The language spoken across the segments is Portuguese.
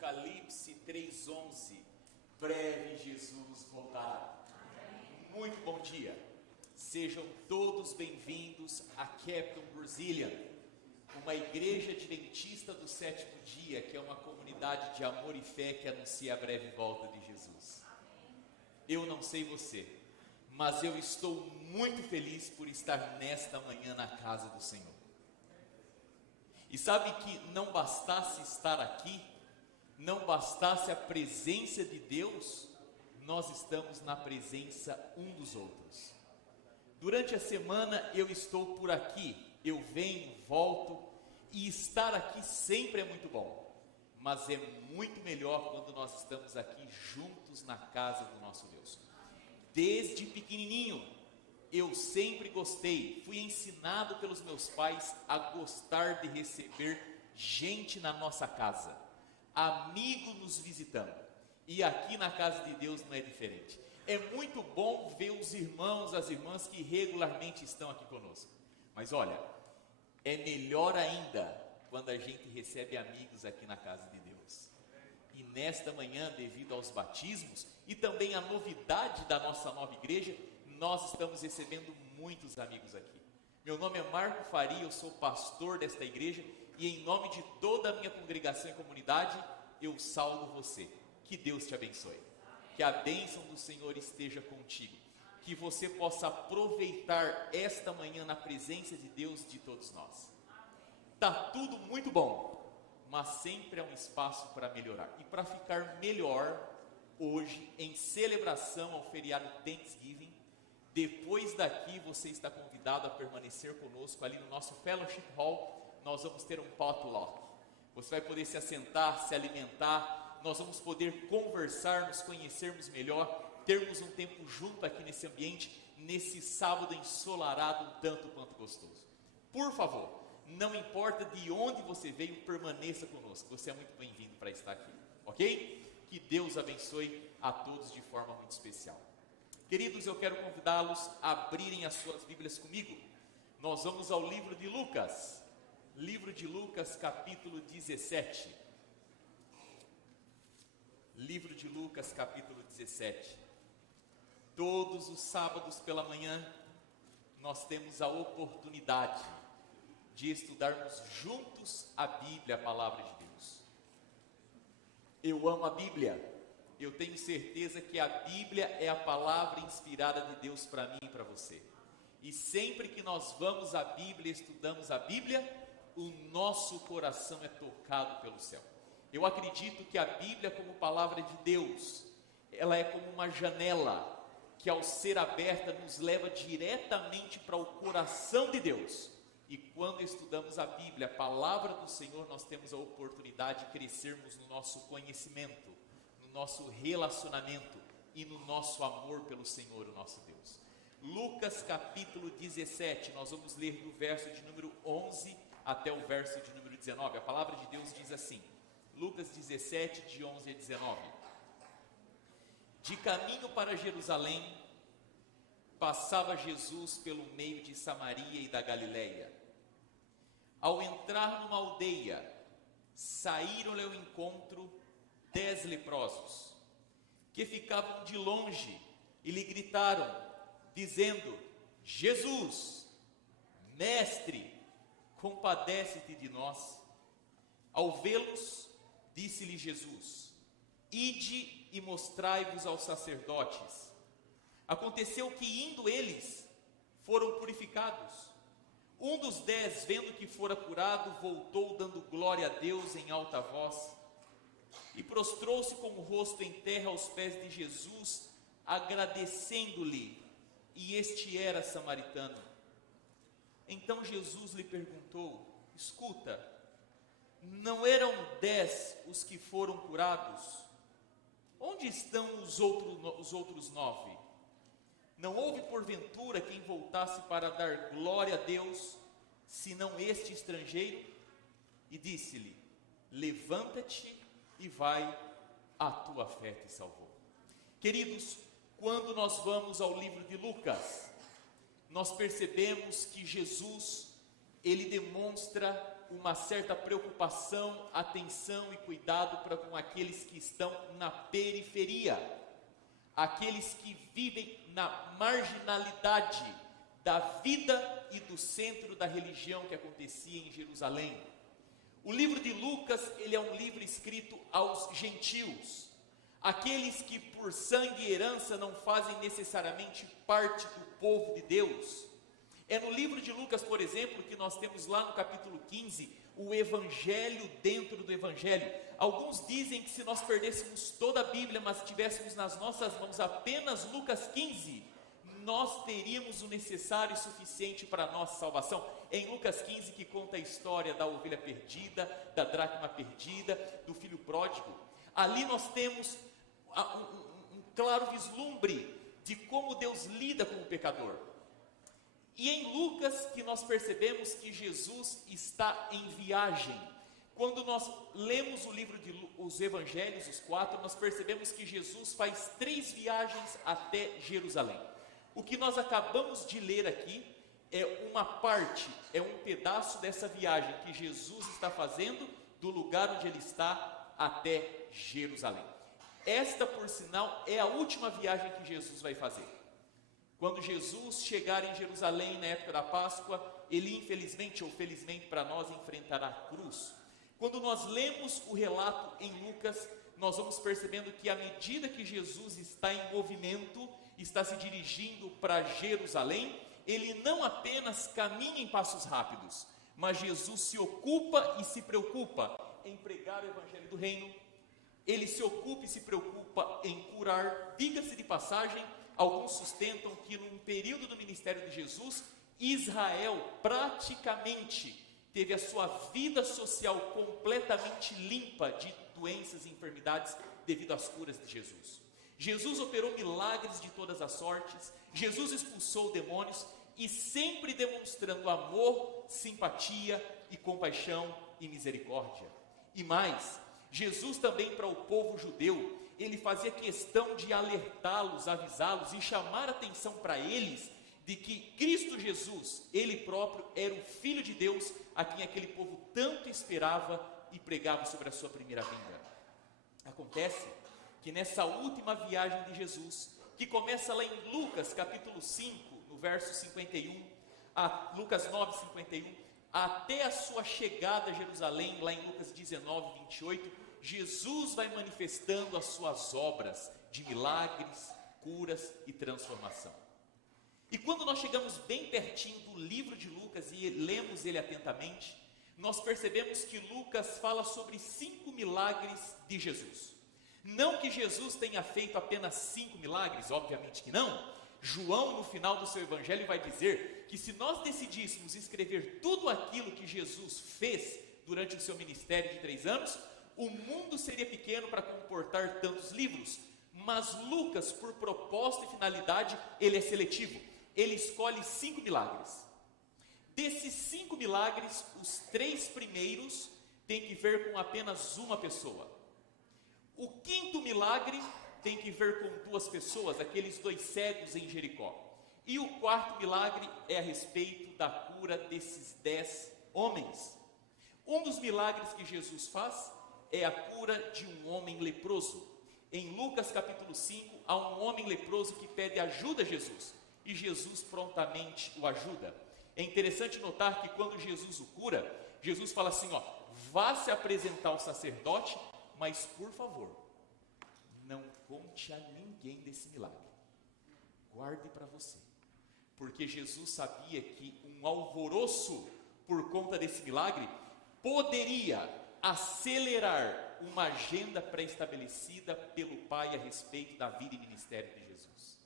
Apocalipse 3:11, breve Jesus voltará. Muito bom dia, sejam todos bem-vindos a Captain Brazilian, uma igreja adventista do sétimo dia, que é uma comunidade de amor e fé que anuncia a breve volta de Jesus. Eu não sei você, mas eu estou muito feliz por estar nesta manhã na casa do Senhor. E sabe que não bastasse estar aqui, não bastasse a presença de Deus, nós estamos na presença um dos outros. Durante a semana eu estou por aqui, eu venho, volto, e estar aqui sempre é muito bom. Mas é muito melhor quando nós estamos aqui juntos na casa do nosso Deus. Desde pequenininho, eu sempre gostei, fui ensinado pelos meus pais a gostar de receber gente na nossa casa, amigo nos visitando, e aqui na casa de Deus não é diferente. É muito bom ver os irmãos, as irmãs que regularmente estão aqui conosco, mas olha, é melhor ainda quando a gente recebe amigos aqui na casa de Deus. E nesta manhã, devido aos batismos e também à novidade da nossa nova igreja, nós estamos recebendo muitos amigos aqui. Meu nome é Marco Faria, eu sou pastor desta igreja e em nome de toda a minha congregação e comunidade, eu saudo você. Que Deus te abençoe. Que a bênção do Senhor esteja contigo. Que você possa aproveitar esta manhã na presença de Deus de todos nós. Está tudo muito bom, mas sempre há um espaço para melhorar. E para ficar melhor, hoje, em celebração ao feriado Thanksgiving, depois daqui você está convidado a permanecer conosco ali no nosso Fellowship Hall. Nós vamos ter um potluck. Você vai poder se assentar, se alimentar, nós vamos poder conversar, nos conhecermos melhor, termos um tempo junto aqui nesse ambiente, nesse sábado ensolarado, tanto quanto gostoso. Por favor, não importa de onde você veio, permaneça conosco, você é muito bem-vindo para estar aqui, ok? Que Deus abençoe a todos de forma muito especial. Queridos, eu quero convidá-los a abrirem as suas Bíblias comigo. Nós vamos ao livro de Lucas, capítulo 17. Livro de Lucas, capítulo 17. Todos os sábados pela manhã, nós temos a oportunidade de estudarmos juntos a Bíblia, a palavra de Deus. Eu amo a Bíblia. Eu tenho certeza que a Bíblia é a palavra inspirada de Deus para mim e para você. E sempre que nós vamos à Bíblia e estudamos a Bíblia, o nosso coração é tocado pelo céu. Eu acredito que a Bíblia, como palavra de Deus, ela é como uma janela que, ao ser aberta, nos leva diretamente para o coração de Deus. E quando estudamos a Bíblia, a palavra do Senhor, nós temos a oportunidade de crescermos no nosso conhecimento, no nosso relacionamento e no nosso amor pelo Senhor, o nosso Deus. Lucas capítulo 17, nós vamos ler do verso de número 11 até o verso de número 19. A palavra de Deus diz assim, Lucas 17, de 11 a 19. De caminho para Jerusalém, passava Jesus pelo meio de Samaria e da Galileia. Ao entrar numa aldeia, saíram-lhe ao encontro 10 leprosos, que ficavam de longe e lhe gritaram, dizendo, Jesus, mestre, compadece-te de nós. Ao vê-los, disse-lhe Jesus, ide e mostrai-vos aos sacerdotes. Aconteceu que, indo eles, foram purificados. Um dos 10, vendo que fora curado, voltou dando glória a Deus em alta voz, e prostrou-se com o rosto em terra aos pés de Jesus, agradecendo-lhe, e este era samaritano. Então Jesus lhe perguntou, escuta, não eram 10 os que foram curados? Onde estão os outros 9? Não houve porventura quem voltasse para dar glória a Deus, senão este estrangeiro? E disse-lhe, levanta-te e vai, a tua fé te salvou. Queridos, quando nós vamos ao livro de Lucas, nós percebemos que Jesus, ele demonstra uma certa preocupação, atenção e cuidado para com aqueles que estão na periferia, aqueles que vivem na marginalidade da vida e do centro da religião que acontecia em Jerusalém. O livro de Lucas, ele é um livro escrito aos gentios, aqueles que por sangue e herança não fazem necessariamente parte do povo de Deus. É no livro de Lucas, por exemplo, que nós temos lá no capítulo 15, o evangelho dentro do evangelho. Alguns dizem que se nós perdêssemos toda a Bíblia, mas tivéssemos nas nossas mãos apenas Lucas 15, nós teríamos o necessário e suficiente para a nossa salvação. É em Lucas 15 que conta a história da ovelha perdida, da dracma perdida, do filho pródigo. Ali nós temos um claro vislumbre de como Deus lida com o pecador. E em Lucas que nós percebemos que Jesus está em viagem. Quando nós lemos o livro de os evangelhos, os 4, nós percebemos que Jesus faz 3 viagens até Jerusalém. O que nós acabamos de ler aqui é uma parte, é um pedaço dessa viagem que Jesus está fazendo do lugar onde ele está até Jerusalém. Esta, por sinal, é a última viagem que Jesus vai fazer. Quando Jesus chegar em Jerusalém na época da Páscoa, ele infelizmente ou felizmente para nós enfrentará a cruz. Quando nós lemos o relato em Lucas, nós vamos percebendo que à medida que Jesus está em movimento, está se dirigindo para Jerusalém, ele não apenas caminha em passos rápidos, mas Jesus se ocupa e se preocupa em pregar o evangelho do reino. Ele se ocupa e se preocupa em curar. Diga-se de passagem, alguns sustentam que num período do ministério de Jesus, Israel praticamente teve a sua vida social completamente limpa de doenças e enfermidades devido às curas de Jesus. Jesus operou milagres de todas as sortes, Jesus expulsou demônios e sempre demonstrando amor, simpatia e compaixão e misericórdia. E mais, Jesus também para o povo judeu, ele fazia questão de alertá-los, avisá-los e chamar a atenção para eles de que Cristo Jesus, ele próprio, era o Filho de Deus a quem aquele povo tanto esperava e pregava sobre a sua primeira vinda. Acontece que nessa última viagem de Jesus, que começa lá em Lucas capítulo 5, no verso 51, Lucas 9, 51, até a sua chegada a Jerusalém, lá em Lucas 19, 28, Jesus vai manifestando as suas obras de milagres, curas e transformação. E quando nós chegamos bem pertinho do livro de Lucas e lemos ele atentamente, nós percebemos que Lucas fala sobre 5 milagres de Jesus. Não que Jesus tenha feito apenas 5 milagres, obviamente que não. João, no final do seu evangelho, vai dizer que se nós decidíssemos escrever tudo aquilo que Jesus fez durante o seu ministério de 3 anos, o mundo seria pequeno para comportar tantos livros. Mas Lucas, por propósito e finalidade, ele é seletivo. Ele escolhe 5 milagres. Desses 5 milagres, os 3 primeiros têm que ver com apenas uma pessoa. O 5º milagre tem que ver com 2 pessoas, aqueles 2 cegos em Jericó. E o 4º milagre é a respeito da cura desses 10 homens. Um dos milagres que Jesus faz é a cura de um homem leproso. Em Lucas capítulo 5, há um homem leproso que pede ajuda a Jesus, e Jesus prontamente o ajuda. É interessante notar que quando Jesus o cura, Jesus fala assim, vá se apresentar ao sacerdote, mas por favor, não conte a ninguém desse milagre, guarde para você, porque Jesus sabia que um alvoroço por conta desse milagre poderia acelerar uma agenda pré-estabelecida pelo Pai a respeito da vida e ministério de Jesus.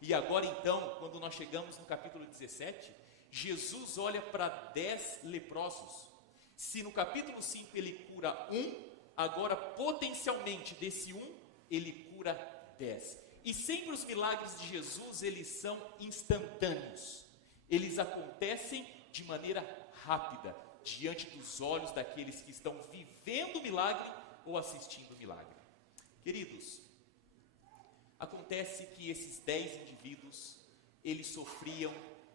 E agora então, quando nós chegamos no capítulo 17, Jesus olha para 10 leprosos. Se no capítulo 5 ele cura um, agora potencialmente desse um, ele cura 10. E sempre os milagres de Jesus, eles são instantâneos. Eles acontecem de maneira rápida, diante dos olhos daqueles que estão vivendo o milagre ou assistindo o milagre. Queridos, acontece que esses 10 indivíduos, eles sofriam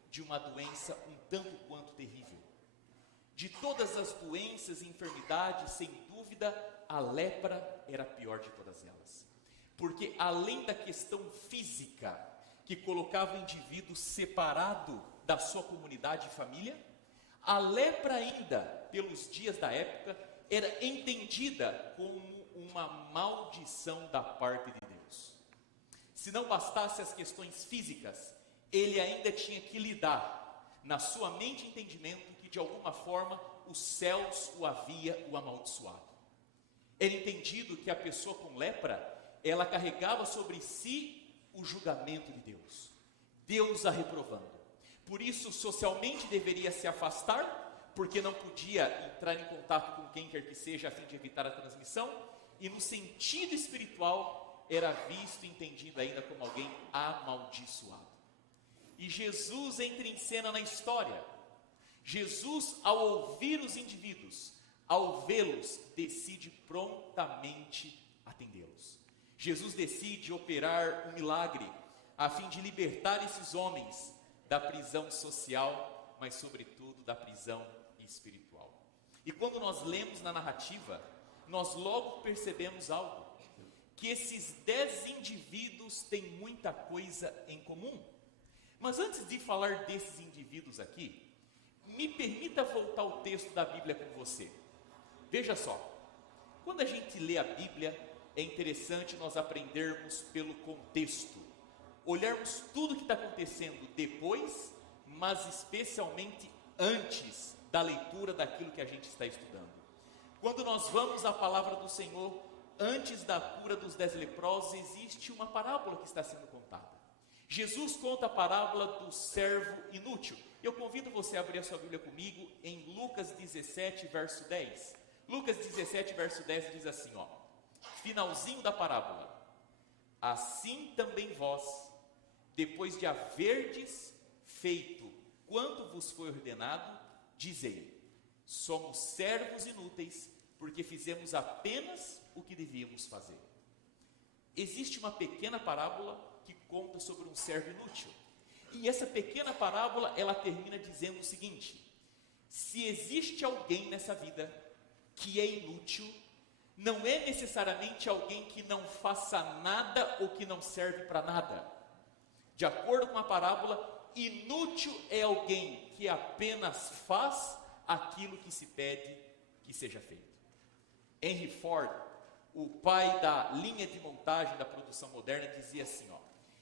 de uma doença um tanto quanto terrível. De todas as doenças e enfermidades, sem dúvida, a lepra era a pior de todas elas. Porque além da questão física, que colocava o indivíduo separado da sua comunidade e família, a lepra ainda, pelos dias da época, era entendida como uma maldição da parte de Deus. Se não bastasse as questões físicas, ele ainda tinha que lidar, na sua mente e entendimento, que de alguma forma os céus o havia o amaldiçoado. Era entendido que a pessoa com lepra, ela carregava sobre si o julgamento de Deus, Deus a reprovando. Por isso, socialmente deveria se afastar, porque não podia entrar em contato com quem quer que seja, a fim de evitar a transmissão, e no sentido espiritual, era visto e entendido ainda como alguém amaldiçoado. E Jesus entra em cena na história. Jesus, ao ouvir os indivíduos, ao vê-los, decide prontamente atendê-los. Jesus decide operar um milagre, a fim de libertar esses homens da prisão social, mas sobretudo da prisão espiritual. E quando nós lemos na narrativa, nós logo percebemos algo, que esses 10 indivíduos têm muita coisa em comum. Mas antes de falar desses indivíduos aqui, me permita voltar ao texto da Bíblia com você. Veja só, quando a gente lê a Bíblia, é interessante nós aprendermos pelo contexto, olharmos tudo o que está acontecendo depois, mas especialmente antes da leitura daquilo que a gente está estudando. Quando nós vamos à palavra do Senhor, antes da cura dos 10 leprosos, existe uma parábola que está sendo contada. Jesus conta a parábola do servo inútil. Eu convido você a abrir a sua Bíblia comigo em Lucas 17, verso 10. Lucas 17, verso 10 diz assim, ó, finalzinho da parábola: assim também vós, depois de haverdes feito quanto vos foi ordenado, dizei: somos servos inúteis, porque fizemos apenas o que devíamos fazer. Existe uma pequena parábola que conta sobre um servo inútil. E essa pequena parábola, ela termina dizendo o seguinte: se existe alguém nessa vida que é inútil, não é necessariamente alguém que não faça nada ou que não serve para nada. De acordo com a parábola, inútil é alguém que apenas faz aquilo que se pede que seja feito. Henry Ford, o pai da linha de montagem da produção moderna, dizia assim, ó: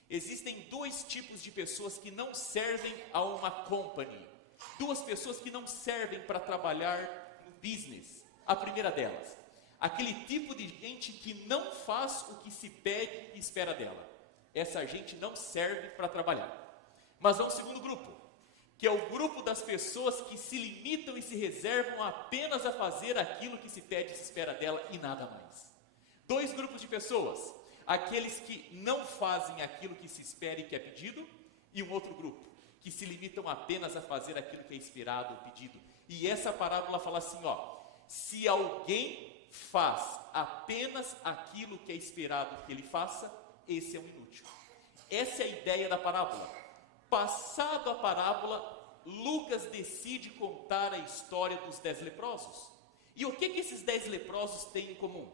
existem 2 tipos de pessoas que não servem a uma company, 2 pessoas que não servem para trabalhar no business. A primeira delas, aquele tipo de gente que não faz o que se pede e espera dela. Essa gente não serve para trabalhar. Mas há um segundo grupo, que é o grupo das pessoas que se limitam e se reservam apenas a fazer aquilo que se pede e se espera dela e nada mais. 2 grupos de pessoas: aqueles que não fazem aquilo que se espera e que é pedido, e um outro grupo, que se limitam apenas a fazer aquilo que é esperado ou pedido. E essa parábola fala assim, ó: se alguém faz apenas aquilo que é esperado que ele faça, esse é um inútil. Essa é a ideia da parábola. Passado a parábola, Lucas decide contar a história dos 10 leprosos. E o que esses 10 leprosos têm em comum?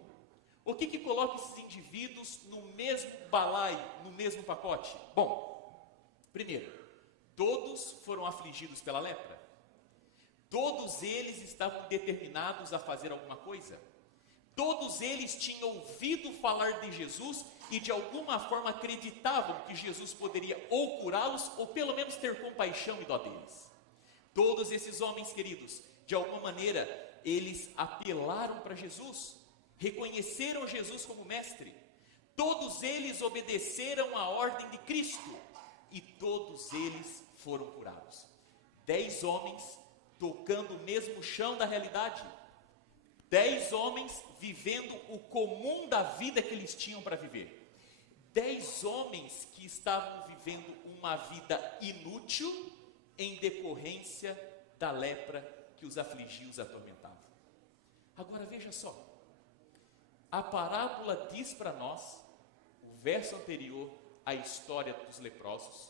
O que coloca esses indivíduos no mesmo balaio, no mesmo pacote? Bom, primeiro, todos foram afligidos pela lepra. Todos eles estavam determinados a fazer alguma coisa. Todos eles tinham ouvido falar de Jesus e de alguma forma acreditavam que Jesus poderia ou curá-los ou pelo menos ter compaixão e dó deles. Todos esses homens queridos, de alguma maneira, eles apelaram para Jesus, reconheceram Jesus como mestre. Todos eles obedeceram à ordem de Cristo e todos eles foram curados. 10 homens tocando o mesmo chão da realidade. 10 homens vivendo o comum da vida que eles tinham para viver. 10 homens que estavam vivendo uma vida inútil em decorrência da lepra que os afligia e os atormentava. Agora veja só, a parábola diz para nós, o verso anterior à história dos leprosos,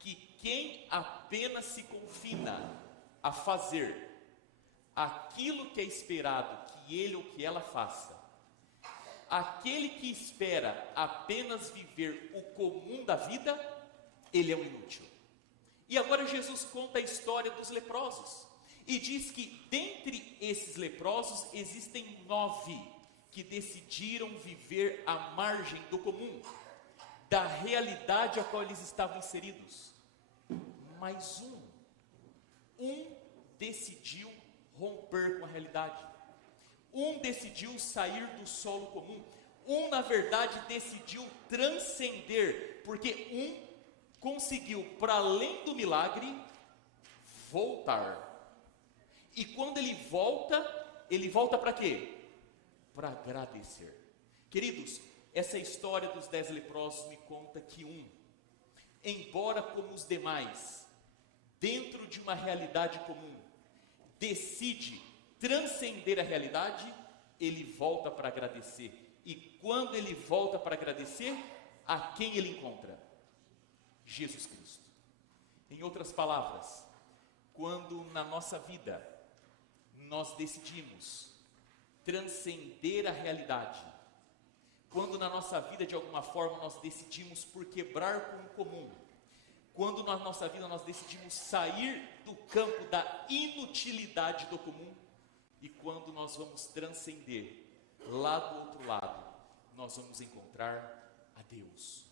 que quem apenas se confina a fazer aquilo que é esperado que ele ou que ela faça, aquele que espera apenas viver o comum da vida, ele é um inútil. E agora Jesus conta a história dos leprosos, e diz que dentre esses leprosos existem 9 que decidiram viver à margem do comum, da realidade a qual eles estavam inseridos. Mas um decidiu romper com a realidade. Um decidiu sair do solo comum. Um, na verdade, decidiu transcender, porque um conseguiu, para além do milagre, voltar. E quando ele volta para quê? Para agradecer. Queridos, essa história dos 10 leprosos me conta que embora como os demais, dentro de uma realidade comum, decide transcender a realidade, ele volta para agradecer. E quando ele volta para agradecer, a quem ele encontra? Jesus Cristo. Em outras palavras, quando na nossa vida nós decidimos transcender a realidade, quando na nossa vida de alguma forma nós decidimos por quebrar com o comum, quando na nossa vida nós decidimos sair do campo da inutilidade do comum, e quando nós vamos transcender lá do outro lado, nós vamos encontrar a Deus.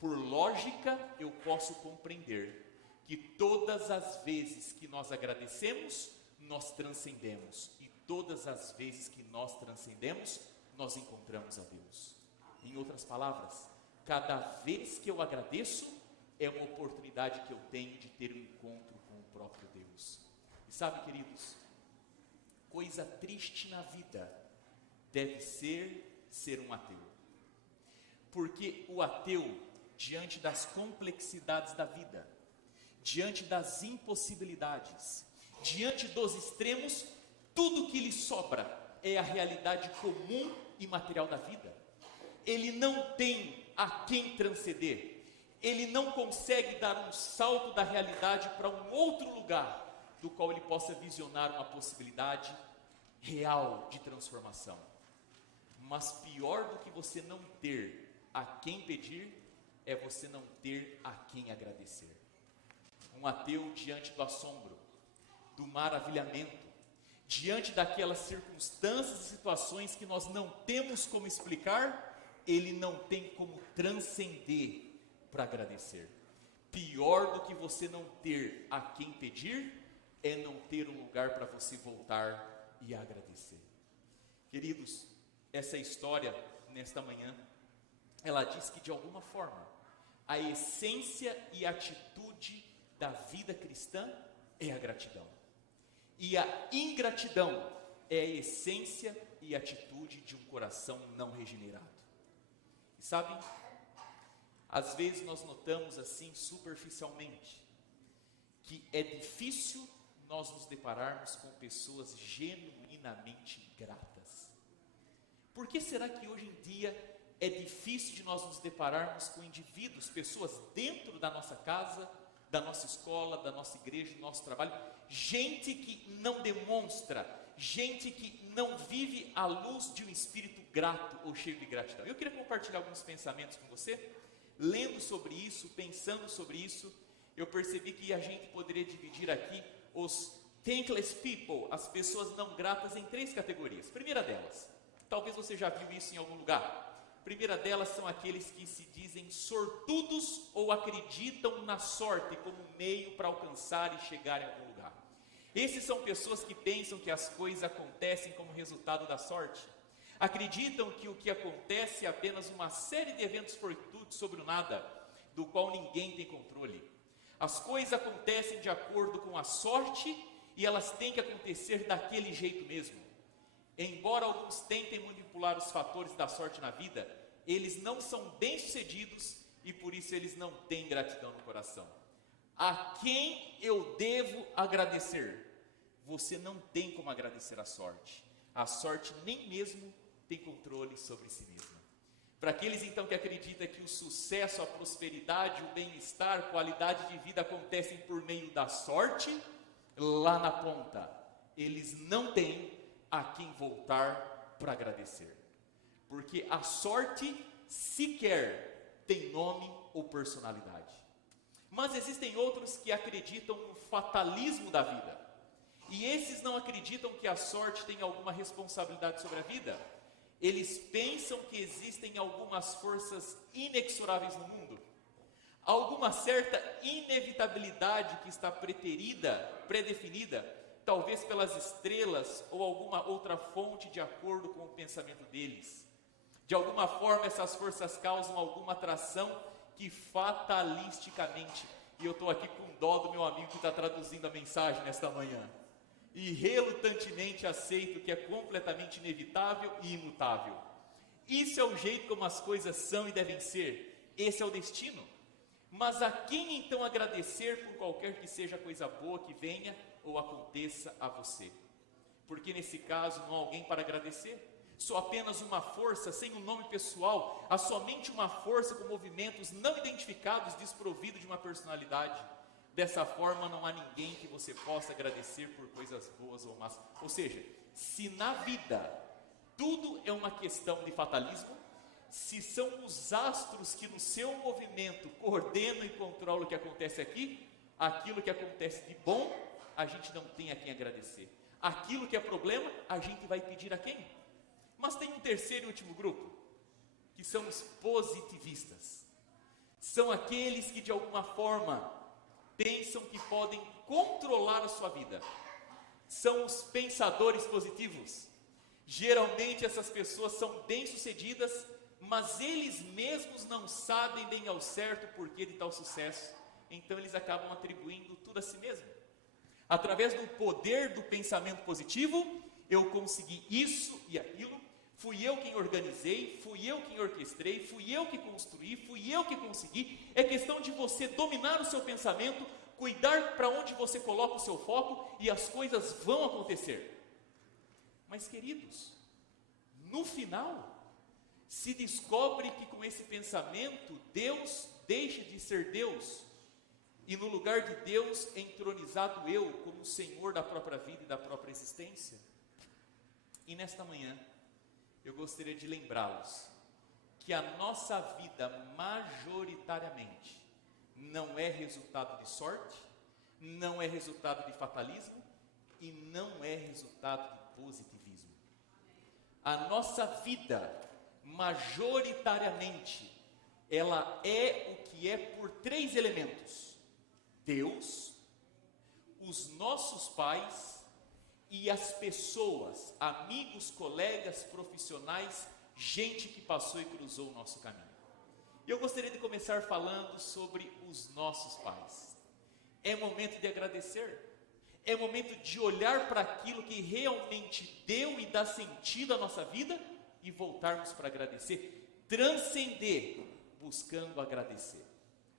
Por lógica, eu posso compreender que todas as vezes que nós agradecemos, nós transcendemos, e todas as vezes que nós transcendemos, nós encontramos a Deus. Em outras palavras, cada vez que eu agradeço, é uma oportunidade que eu tenho de ter um encontro com o próprio Deus. E sabe, queridos, coisa triste na vida deve ser um ateu. Porque o ateu, diante das complexidades da vida, diante das impossibilidades, diante dos extremos, tudo que lhe sobra é a realidade comum e material da vida. Ele não tem a quem transcender, ele não consegue dar um salto da realidade para um outro lugar, do qual ele possa visionar uma possibilidade real de transformação. Mas pior do que você não ter a quem pedir, é você não ter a quem agradecer. Um ateu diante do assombro, do maravilhamento, diante daquelas circunstâncias e situações que nós não temos como explicar, ele não tem como transcender para agradecer. Pior do que você não ter a quem pedir, é não ter um lugar para você voltar e agradecer. Queridos, essa história, nesta manhã, ela diz que de alguma forma, a essência e atitude da vida cristã é a gratidão. E a ingratidão é a essência e atitude de um coração não regenerado. E sabe, às vezes nós notamos assim superficialmente, que é difícil nós nos depararmos com pessoas genuinamente gratas. Por que será que hoje em dia é difícil de nós nos depararmos com indivíduos, pessoas dentro da nossa casa, da nossa escola, da nossa igreja, do nosso trabalho, gente que não demonstra, gente que não vive à luz de um espírito grato ou cheio de gratidão? Eu queria compartilhar alguns pensamentos com você. Lendo sobre isso, pensando sobre isso, eu percebi que a gente poderia dividir aqui os thankless people, as pessoas não gratas, em 3 categorias. Primeira delas, talvez você já viu isso em algum lugar. Primeira delas são aqueles que se dizem sortudos ou acreditam na sorte como meio para alcançar e chegar em algum lugar. Esses são pessoas que pensam que as coisas acontecem como resultado da sorte. Acreditam que o que acontece é apenas uma série de eventos fortuitos sobre o nada, do qual ninguém tem controle. As coisas acontecem de acordo com a sorte e elas têm que acontecer daquele jeito mesmo. Embora alguns tentem manipular os fatores da sorte na vida, eles não são bem-sucedidos e por isso eles não têm gratidão no coração. A quem eu devo agradecer? Você não tem como agradecer a sorte. A sorte nem mesmo tem controle sobre si mesma. Para aqueles então que acreditam que o sucesso, a prosperidade, o bem-estar, a qualidade de vida acontecem por meio da sorte, lá na ponta eles não têm a quem voltar para agradecer. Porque a sorte sequer tem nome ou personalidade. Mas existem outros que acreditam no fatalismo da vida. E esses não acreditam que a sorte tem alguma responsabilidade sobre a vida. Eles pensam que existem algumas forças inexoráveis no mundo. Alguma certa inevitabilidade que está predefinida, talvez pelas estrelas ou alguma outra fonte de acordo com o pensamento deles. De alguma forma essas forças causam alguma atração que fatalisticamente, e eu estou aqui com dó do meu amigo que está traduzindo a mensagem nesta manhã, e relutantemente aceito que é completamente inevitável e imutável. Isso é o jeito como as coisas são e devem ser, esse é o destino. Mas a quem então agradecer por qualquer que seja a coisa boa que venha ou aconteça a você? Porque nesse caso não há alguém para agradecer. Sou apenas uma força sem um nome pessoal, há somente uma força com movimentos não identificados, desprovido de uma personalidade. Dessa forma não há ninguém que você possa agradecer por coisas boas ou más. Ou seja, se na vida tudo é uma questão de fatalismo, se são os astros que no seu movimento coordenam e controlam o que acontece aqui, aquilo que acontece de bom, a gente não tem a quem agradecer. Aquilo que é problema, a gente vai pedir a quem? Mas tem um terceiro e último grupo, que são os positivistas. São aqueles que de alguma forma pensam que podem controlar a sua vida. São os pensadores positivos. Geralmente essas pessoas são bem-sucedidas, mas eles mesmos não sabem bem ao certo o porquê de tal sucesso. Então eles acabam atribuindo tudo a si mesmo. Através do poder do pensamento positivo, eu consegui isso e aquilo, fui eu quem organizei, fui eu quem orquestrei, fui eu que construí, fui eu que consegui. É questão de você dominar o seu pensamento, cuidar para onde você coloca o seu foco e as coisas vão acontecer. Mas queridos, no final, se descobre que com esse pensamento, Deus deixa de ser Deus, e no lugar de Deus é entronizado eu como o Senhor da própria vida e da própria existência. E nesta manhã, eu gostaria de lembrá-los que a nossa vida majoritariamente não é resultado de sorte, não é resultado de fatalismo e não é resultado de positivismo. A nossa vida majoritariamente ela é o que é por três elementos: Deus, os nossos pais e as pessoas, amigos, colegas, profissionais, gente que passou e cruzou o nosso caminho. Eu gostaria de começar falando sobre os nossos pais. É momento de agradecer, é momento de olhar para aquilo que realmente deu e dá sentido à nossa vida e voltarmos para agradecer, transcender, buscando agradecer.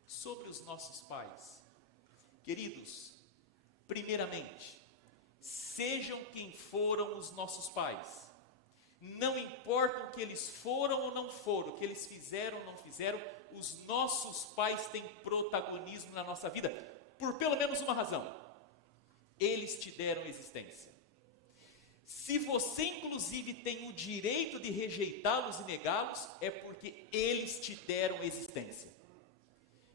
Sobre os nossos pais, queridos, primeiramente, sejam quem foram os nossos pais, não importa o que eles foram ou não foram, o que eles fizeram ou não fizeram, os nossos pais têm protagonismo na nossa vida, por pelo menos uma razão: eles te deram existência. Se você inclusive tem o direito de rejeitá-los e negá-los, é porque eles te deram existência.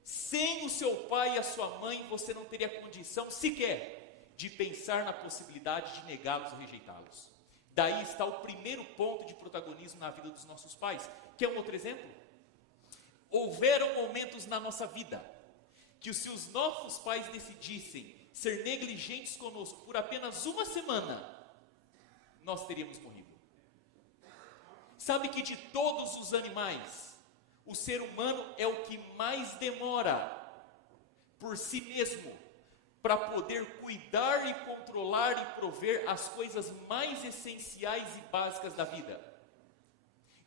Sem o seu pai e a sua mãe, você não teria condição sequer de pensar na possibilidade de negá-los ou rejeitá-los. Daí está o primeiro ponto de protagonismo na vida dos nossos pais. Quer um outro exemplo? Houveram momentos na nossa vida que se os nossos pais decidissem ser negligentes conosco por apenas uma semana, nós teríamos morrido. Sabe que de todos os animais, o ser humano é o que mais demora por si mesmo para poder cuidar e controlar e prover as coisas mais essenciais e básicas da vida.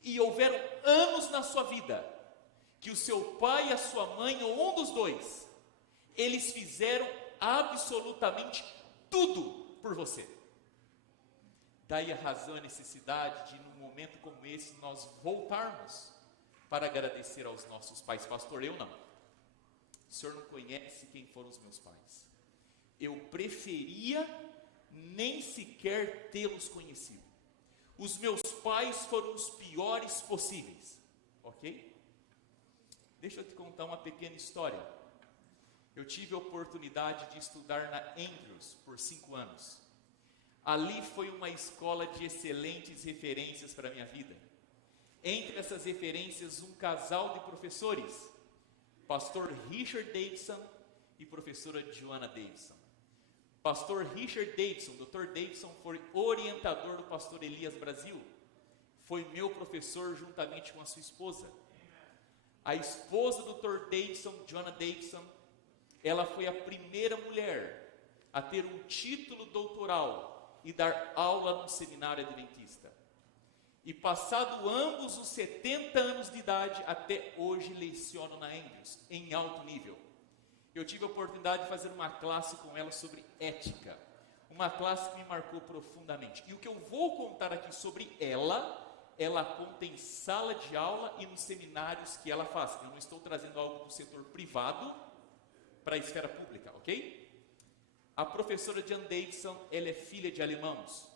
E houveram anos na sua vida que o seu pai e a sua mãe, ou um dos dois, eles fizeram absolutamente tudo por você. Daí a razão e a necessidade de, num momento como esse, nós voltarmos para agradecer aos nossos pais. Pastor, eu não. O senhor não conhece quem foram os meus pais. Eu preferia nem sequer tê-los conhecido. Os meus pais foram os piores possíveis, ok? Deixa eu te contar uma pequena história. Eu tive a oportunidade de estudar na Andrews por 5 anos. Ali foi uma escola de excelentes referências para a minha vida. Entre essas referências, um casal de professores, pastor Richard Davidson e professora Joanna Davidson. Pastor Richard Davidson, Dr. Davidson, foi orientador do pastor Elias Brasil. Foi meu professor juntamente com a sua esposa. A esposa do Dr. Davidson, Joanna Davidson, ela foi a primeira mulher a ter um título doutoral e dar aula no seminário adventista. E passado ambos os 70 anos de idade, até hoje leciono na Andrews, em alto nível. Eu tive a oportunidade de fazer uma classe com ela sobre ética, uma classe que me marcou profundamente. E o que eu vou contar aqui sobre ela conta em sala de aula e nos seminários que ela faz. Eu não estou trazendo algo do setor privado para a esfera pública, ok? A professora Jan Davidson, ela é filha de alemãos.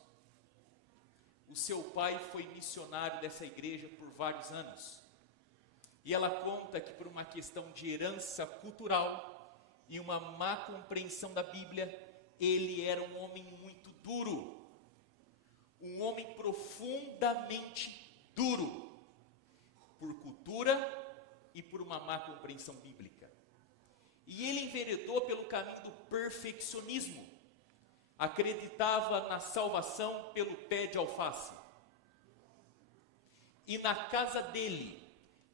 O seu pai foi missionário dessa igreja por vários anos. E ela conta que por uma questão de herança cultural e uma má compreensão da Bíblia, ele era um homem muito duro. Um homem profundamente duro. Por cultura e por uma má compreensão bíblica. E ele enveredou pelo caminho do perfeccionismo. Acreditava na salvação pelo pé de alface. E na casa dele,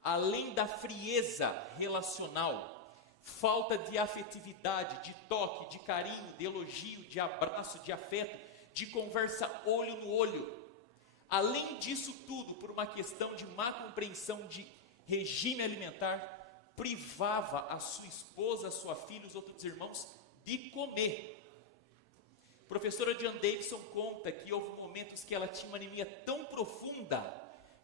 além da frieza relacional, falta de afetividade, de toque, de carinho, de elogio, de abraço, de afeto, de conversa olho no olho. Além disso tudo, por uma questão de má compreensão de regime alimentar, privava a sua esposa, a sua filha, os outros irmãos de comer. A professora Jan Davidson conta que houve momentos que ela tinha uma anemia tão profunda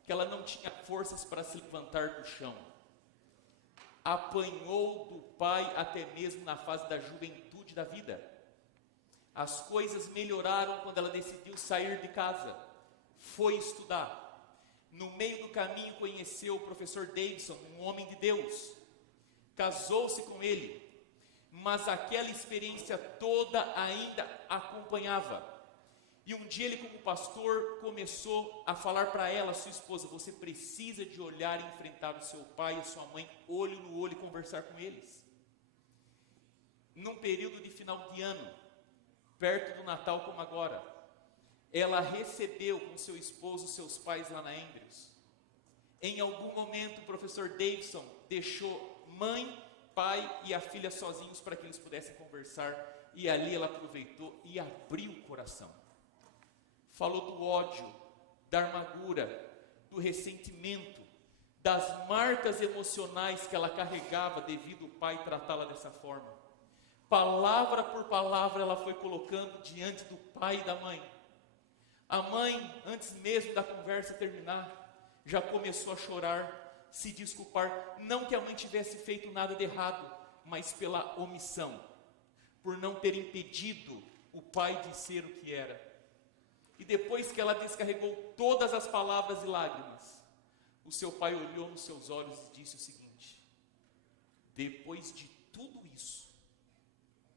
que ela não tinha forças para se levantar do chão. Apanhou do pai até mesmo na fase da juventude da vida. As coisas melhoraram quando ela decidiu sair de casa. Foi estudar. No meio do caminho conheceu o professor Davidson, um homem de Deus. Casou-se com ele, mas aquela experiência toda ainda acompanhava. E um dia ele, como pastor, começou a falar para ela, sua esposa: você precisa de olhar e enfrentar o seu pai e a sua mãe, olho no olho, e conversar com eles. Num período de final de ano, perto do Natal como agora, ela recebeu com seu esposo, seus pais lá na Andrews. Em algum momento o professor Davidson deixou mãe, pai e a filha sozinhos para que eles pudessem conversar, e ali ela aproveitou e abriu o coração. Falou do ódio, da amargura, do ressentimento, das marcas emocionais que ela carregava devido ao pai tratá-la dessa forma. Palavra por palavra ela foi colocando diante do pai e da mãe. A mãe, antes mesmo da conversa terminar, já começou a chorar, se desculpar, não que a mãe tivesse feito nada de errado, mas pela omissão, por não ter impedido o pai de ser o que era. E depois que ela descarregou todas as palavras e lágrimas, o seu pai olhou nos seus olhos e disse o seguinte: depois de tudo isso,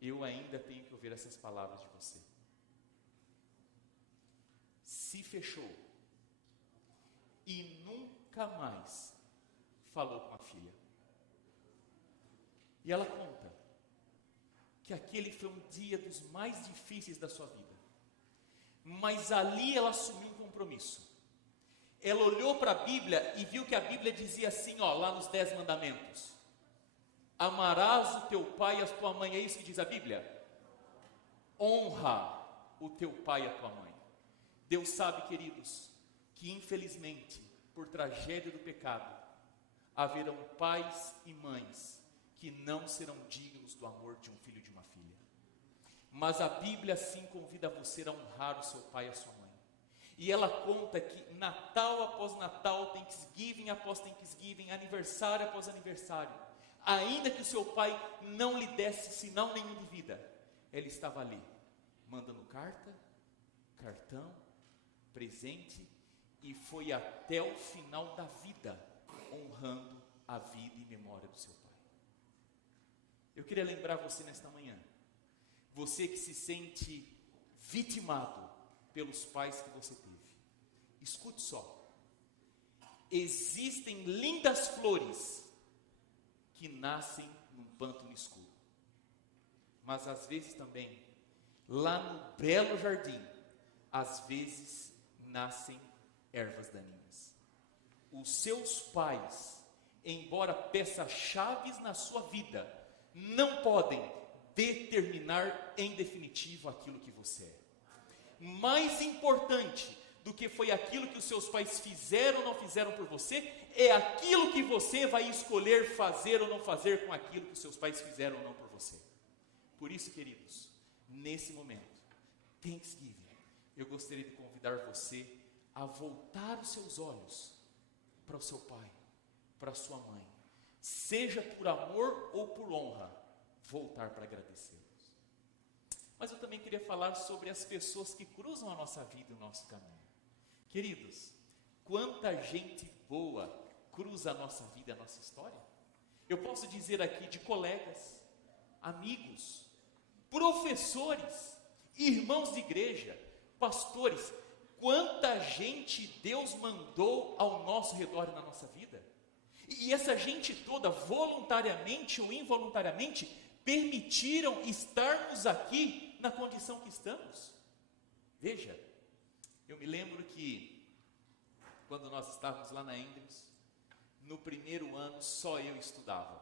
eu ainda tenho que ouvir essas palavras de você. Se fechou e nunca mais falou com a filha. E ela conta que aquele foi um dia dos mais difíceis da sua vida, mas ali ela assumiu um compromisso. Ela olhou para a Bíblia e viu que a Bíblia dizia assim, lá nos 10 mandamentos: amarás o teu pai e a tua mãe. É isso que diz a Bíblia? Honra o teu pai e a tua mãe. Deus sabe, queridos, que infelizmente, por tragédia do pecado, haverão pais e mães que não serão dignos do amor de um filho e de uma filha. Mas a Bíblia sim convida você a honrar o seu pai e a sua mãe. E ela conta que Natal após Natal, Thanksgiving após Thanksgiving, aniversário após aniversário, ainda que o seu pai não lhe desse sinal nenhum de vida, ela estava ali, mandando carta, cartão, presente, e foi até o final da vida, honrando a vida e memória do seu pai. Eu queria lembrar você nesta manhã, você que se sente vitimado pelos pais que você teve, escute só, existem lindas flores que nascem num pântano escuro, mas às vezes também, lá no belo jardim, às vezes nascem ervas daninhas. Os seus pais, embora peças-chaves na sua vida, não podem determinar em definitivo aquilo que você é. Mais importante do que foi aquilo que os seus pais fizeram ou não fizeram por você, é aquilo que você vai escolher fazer ou não fazer com aquilo que os seus pais fizeram ou não por você. Por isso, queridos, nesse momento, Thanksgiving, eu gostaria de convidar você a voltar os seus olhos para o seu pai, para a sua mãe, seja por amor ou por honra, voltar para agradecê-los. Mas eu também queria falar sobre as pessoas que cruzam a nossa vida e o nosso caminho. Queridos, quanta gente boa cruza a nossa vida, a nossa história. Eu posso dizer aqui de colegas, amigos, professores, irmãos de igreja, pastores, quanta gente Deus mandou ao nosso redor na nossa vida. E essa gente toda, voluntariamente ou involuntariamente, permitiram estarmos aqui na condição que estamos. Veja, eu me lembro que quando nós estávamos lá na Andrews, no primeiro ano só eu estudava.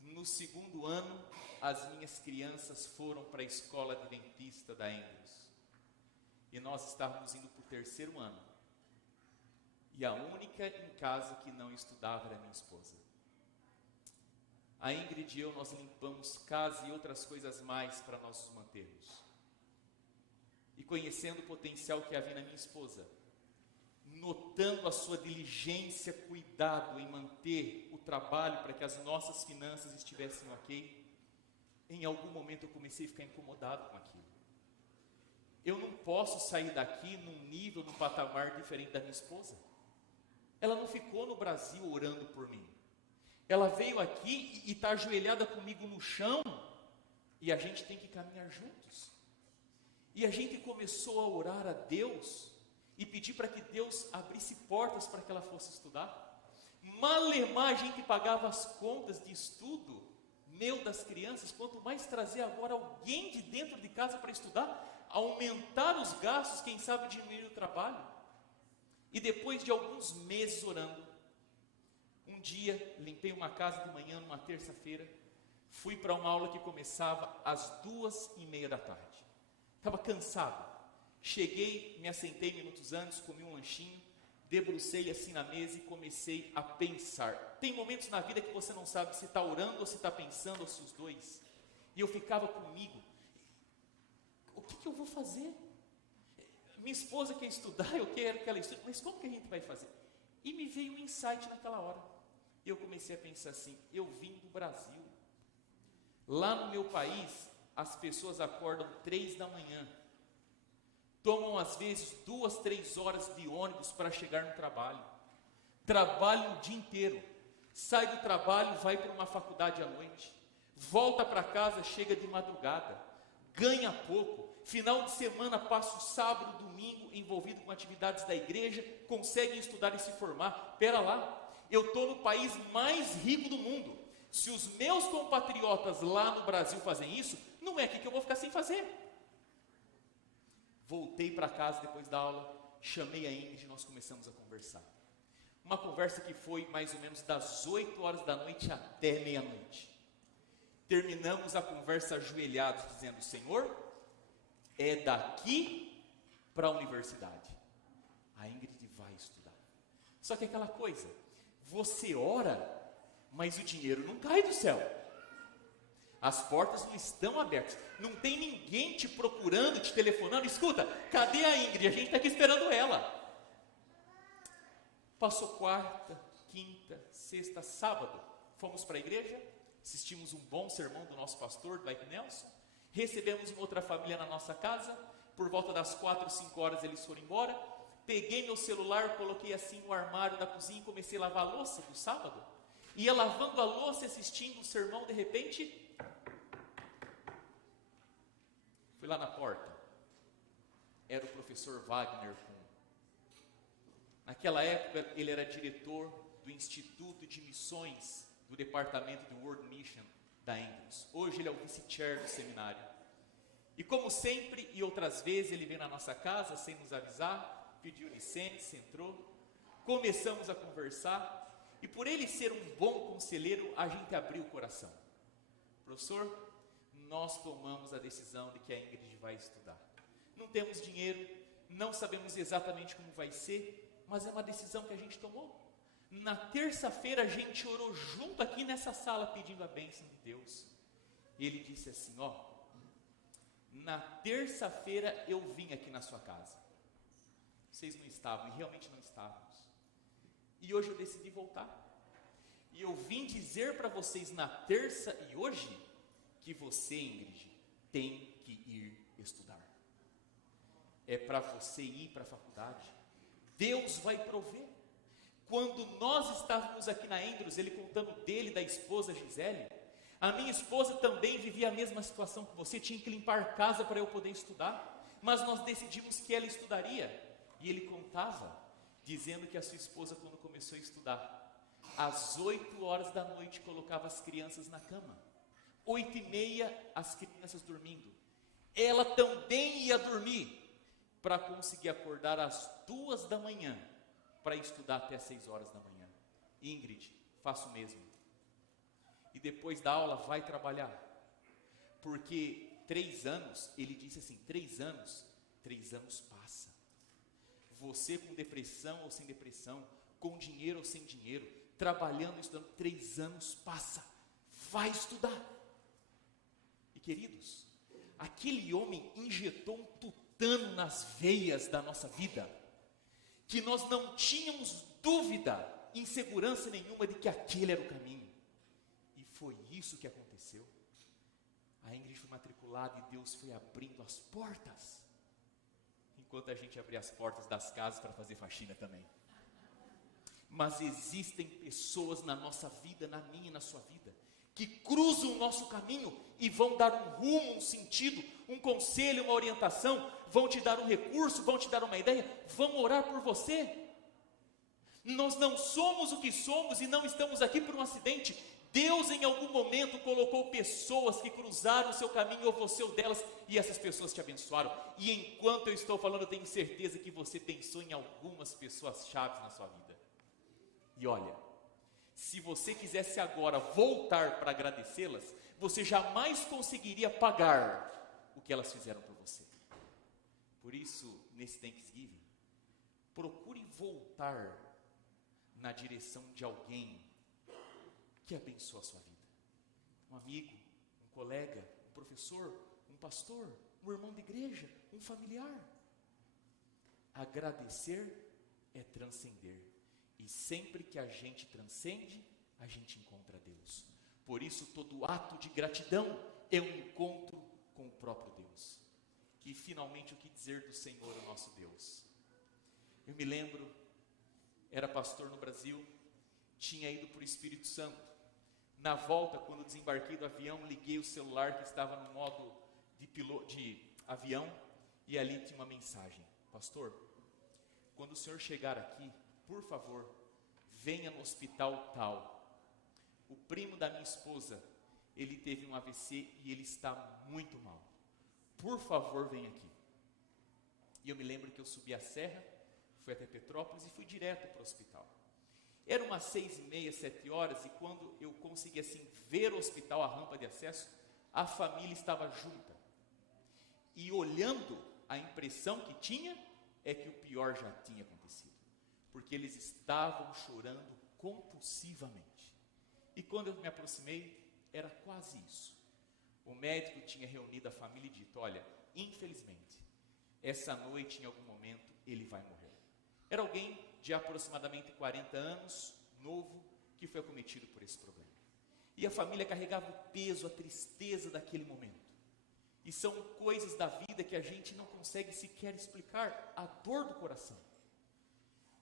No segundo ano, as minhas crianças foram para a escola adventista da Andrews. E nós estávamos indo para o terceiro ano. E a única em casa que não estudava era minha esposa. A Ingrid e eu, nós limpamos casa e outras coisas mais para nós nos mantermos. E conhecendo o potencial que havia na minha esposa, notando a sua diligência, cuidado em manter o trabalho para que as nossas finanças estivessem ok, em algum momento eu comecei a ficar incomodado com aquilo. Eu não posso sair daqui num nível, num patamar diferente da minha esposa. Ela não ficou no Brasil orando por mim. Ela veio aqui e está ajoelhada comigo no chão, e a gente tem que caminhar juntos. E a gente começou a orar a Deus, e pedir para que Deus abrisse portas para que ela fosse estudar. Malemar a gente pagava as contas de estudo, meu, das crianças, quanto mais trazer agora alguém de dentro de casa para estudar, aumentar os gastos, quem sabe diminuir o trabalho. E depois de alguns meses orando, um dia, limpei uma casa de manhã, numa terça-feira, fui para uma aula que começava às 2:30 da tarde. Estava cansado. Cheguei, me assentei minutos antes, comi um lanchinho, debrucei assim na mesa e comecei a pensar. Tem momentos na vida que você não sabe se está orando ou se está pensando, ou se os dois. E eu ficava comigo, o que eu vou fazer? Minha esposa quer estudar, eu quero que ela estude, mas como que a gente vai fazer? E me veio um insight naquela hora. Eu comecei a pensar assim, eu vim do Brasil. Lá no meu país, as pessoas acordam 3 da manhã. Tomam às vezes 2, 3 horas de ônibus para chegar no trabalho. Trabalham o dia inteiro. Sai do trabalho, vai para uma faculdade à noite. Volta para casa, chega de madrugada. Ganha pouco. Final de semana passa o sábado, domingo envolvido com atividades da igreja, conseguem estudar e se formar. Pera lá, eu estou no país mais rico do mundo. Se os meus compatriotas lá no Brasil fazem isso, não é aqui que eu vou ficar sem fazer. Voltei para casa depois da aula, chamei a Ingrid e nós começamos a conversar. Uma conversa que foi mais ou menos das 8 horas da noite até meia-noite. Terminamos a conversa ajoelhados, dizendo: Senhor, é daqui para a universidade. A Ingrid vai estudar. Só que aquela coisa, você ora, mas o dinheiro não cai do céu. As portas não estão abertas. Não tem ninguém te procurando, te telefonando. Escuta, cadê a Ingrid? A gente está aqui esperando ela. Passou quarta, quinta, sexta, sábado. Fomos para a igreja, assistimos um bom sermão do nosso pastor, do Ike Nelson. Recebemos uma outra família na nossa casa, por volta das 4, 5 horas eles foram embora. Peguei meu celular, coloquei assim no armário da cozinha e comecei a lavar a louça do sábado. Ia lavando a louça, assistindo o sermão, de repente, fui lá na porta. Era o professor Wagner Kuhn. Naquela época, ele era diretor do Instituto de Missões do Departamento de World Mission da Andrews. Hoje ele é o vice-chair do seminário. E como sempre e outras vezes, ele veio na nossa casa sem nos avisar, pediu licença, entrou, começamos a conversar, e por ele ser um bom conselheiro, a gente abriu o coração. Professor, nós tomamos a decisão de que a Ingrid vai estudar. Não temos dinheiro, não sabemos exatamente como vai ser, mas é uma decisão que a gente tomou. Na terça-feira a gente orou junto aqui nessa sala pedindo a bênção de Deus. E ele disse assim, na terça-feira eu vim aqui na sua casa. Vocês não estavam, e realmente não estávamos. E hoje eu decidi voltar. E eu vim dizer para vocês na terça e hoje, que você, Ingrid, tem que ir estudar. É para você ir para a faculdade. Deus vai prover. Quando nós estávamos aqui na Andrews, ele contando dele, da esposa Gisele, a minha esposa também vivia a mesma situação que você, tinha que limpar casa para eu poder estudar, mas nós decidimos que ela estudaria, e ele contava, dizendo que a sua esposa, quando começou a estudar, às 8 horas da noite, colocava as crianças na cama, 8h30, as crianças dormindo, ela também ia dormir, para conseguir acordar às 2 da manhã, para estudar até 6 horas da manhã. Ingrid, faça o mesmo. E depois da aula, vai trabalhar. Porque 3 anos, ele disse assim, 3 anos passa. Você com depressão ou sem depressão, com dinheiro ou sem dinheiro, trabalhando, estudando, 3 anos passa. Vai estudar. E queridos, aquele homem injetou um tutano nas veias da nossa vida, que nós não tínhamos dúvida, insegurança nenhuma de que aquele era o caminho. E foi isso que aconteceu. A Ingrid foi matriculada e Deus foi abrindo as portas, enquanto a gente abria as portas das casas para fazer faxina também. Mas existem pessoas na nossa vida, na minha e na sua vida, que cruzam o nosso caminho e vão dar um rumo, um sentido, um conselho, uma orientação, vão te dar um recurso, vão te dar uma ideia, vão orar por você. Nós não somos o que somos e não estamos aqui por um acidente. Deus em algum momento colocou pessoas que cruzaram o seu caminho, ou você ou delas, e essas pessoas te abençoaram. E enquanto eu estou falando, eu tenho certeza que você pensou em algumas pessoas chaves na sua vida. E olha, se você quisesse agora voltar para agradecê-las, você jamais conseguiria pagar o que elas fizeram por você. Por isso, nesse Thanksgiving, procure voltar na direção de alguém que abençoa a sua vida. Um amigo, um colega, um professor, um pastor, um irmão de igreja, um familiar. Agradecer é transcender. E sempre que a gente transcende, a gente encontra Deus. Por isso, todo ato de gratidão é um encontro com o próprio Deus. E finalmente, o que dizer do Senhor, o nosso Deus? Eu me lembro, era pastor no Brasil, tinha ido para o Espírito Santo. Na volta, quando desembarquei do avião, liguei o celular que estava no modo de avião, e ali tinha uma mensagem: pastor, quando o senhor chegar aqui, por favor, venha no hospital tal. O primo da minha esposa, ele teve um AVC e ele está muito mal. Por favor, venha aqui. E eu me lembro que eu subi a serra, fui até Petrópolis e fui direto para o hospital. Era umas 6h30, 7 horas, e quando eu consegui assim ver o hospital, a rampa de acesso, a família estava junta. E olhando, a impressão que tinha é que o pior já tinha acontecido. Porque eles estavam chorando compulsivamente. E quando eu me aproximei, era quase isso. O médico tinha reunido a família e dito: olha, infelizmente, essa noite, em algum momento, ele vai morrer. Era alguém de aproximadamente 40 anos, novo, que foi acometido por esse problema. E a família carregava o peso, a tristeza daquele momento. E são coisas da vida que a gente não consegue sequer explicar, a dor do coração.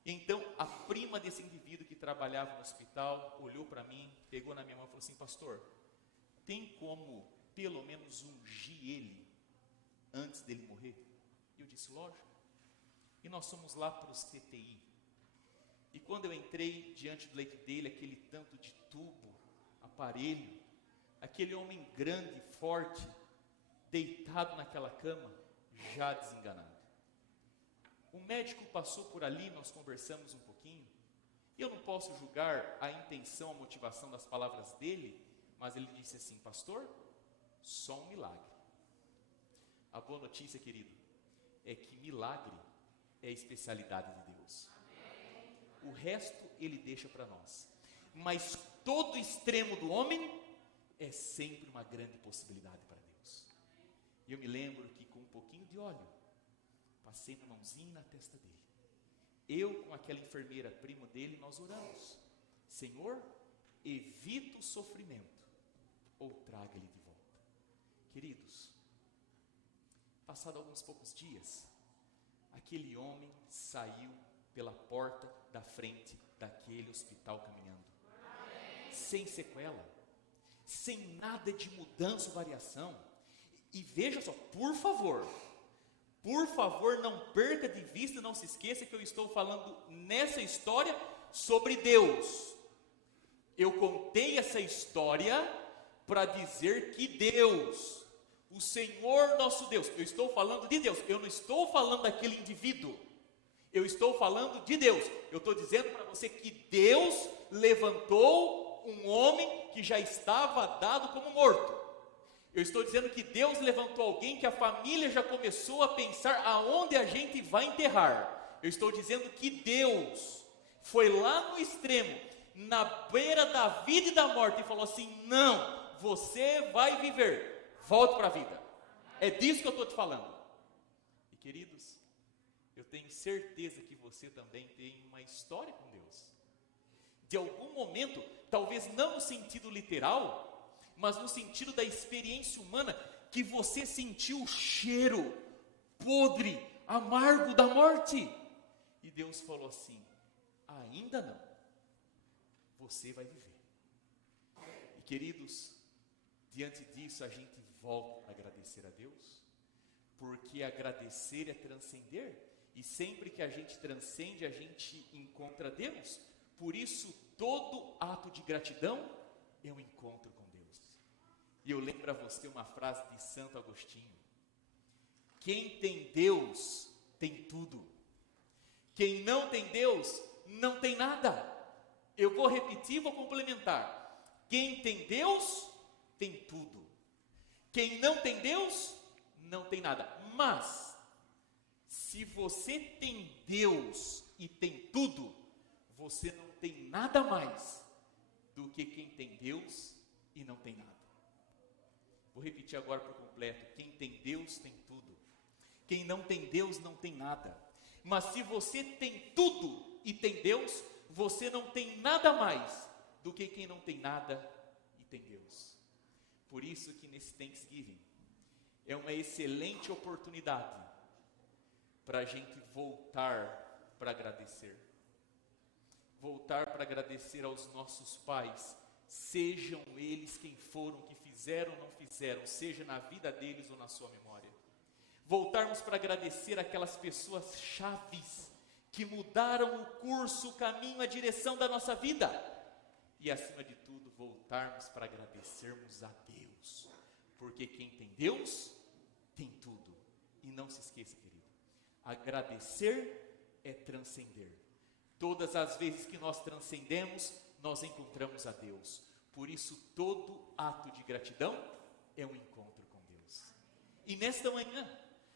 Então, a prima desse indivíduo que trabalhava no hospital, olhou para mim, pegou na minha mão e falou assim: pastor, tem como pelo menos ungir ele antes dele morrer? E eu disse: lógico. E nós fomos lá para os CTI. E quando eu entrei diante do leito dele, aquele tanto de tubo, aparelho, aquele homem grande, forte, deitado naquela cama, já desenganado. O médico passou por ali, nós conversamos um pouquinho. Eu não posso julgar a intenção, a motivação das palavras dele, mas ele disse assim: pastor, só um milagre. A boa notícia, querido, é que milagre é a especialidade de Deus. O resto ele deixa para nós. Mas todo extremo do homem é sempre uma grande possibilidade para Deus. E eu me lembro que com um pouquinho de óleo, passei na mãozinha na testa dele. Eu com aquela enfermeira, primo dele, nós oramos: Senhor, evita o sofrimento ou traga ele de volta. Queridos, passado alguns poucos dias, aquele homem saiu pela porta da frente daquele hospital caminhando. Sem sequela, sem nada de mudança ou variação. E veja só, por favor, não perca de vista, não se esqueça que eu estou falando nessa história sobre Deus. Eu contei essa história para dizer que Deus, o Senhor nosso Deus, eu estou falando de Deus, eu não estou falando daquele indivíduo, eu estou falando de Deus. Eu estou dizendo para você que Deus levantou um homem que já estava dado como morto. Eu estou dizendo que Deus levantou alguém que a família já começou a pensar aonde a gente vai enterrar. Eu estou dizendo que Deus foi lá no extremo, na beira da vida e da morte, e falou assim: não, você vai viver, volte para a vida. É disso que eu estou te falando. E queridos, eu tenho certeza que você também tem uma história com Deus. De algum momento, talvez não no sentido literal, mas no sentido da experiência humana, que você sentiu o cheiro podre, amargo da morte. E Deus falou assim: ainda não, você vai viver. E queridos, diante disso a gente volta a agradecer a Deus, porque agradecer é transcender, e sempre que a gente transcende, a gente encontra Deus. Por isso, todo ato de gratidão é um encontro com Deus. E eu lembro a você uma frase de Santo Agostinho: quem tem Deus, tem tudo. Quem não tem Deus, não tem nada. Eu vou repetir, vou complementar: quem tem Deus, tem tudo. Quem não tem Deus, não tem nada. Mas, se você tem Deus e tem tudo, você não tem nada mais do que quem tem Deus e não tem nada. Vou repetir agora por completo: quem tem Deus tem tudo. Quem não tem Deus não tem nada. Mas se você tem tudo e tem Deus, você não tem nada mais do que quem não tem nada e tem Deus. Por isso que nesse Thanksgiving é uma excelente oportunidade para a gente voltar para agradecer. Voltar para agradecer aos nossos pais, sejam eles quem foram, que fizeram ou não fizeram, seja na vida deles ou na sua memória. Voltarmos para agradecer aquelas pessoas chaves que mudaram o curso, o caminho, a direção da nossa vida. E acima de tudo, voltarmos para agradecermos a Deus, porque quem tem Deus, tem tudo. E não se esqueça, querido, agradecer é transcender. Todas as vezes que nós transcendemos, nós encontramos a Deus. Por isso, todo ato de gratidão é um encontro com Deus. E nesta manhã,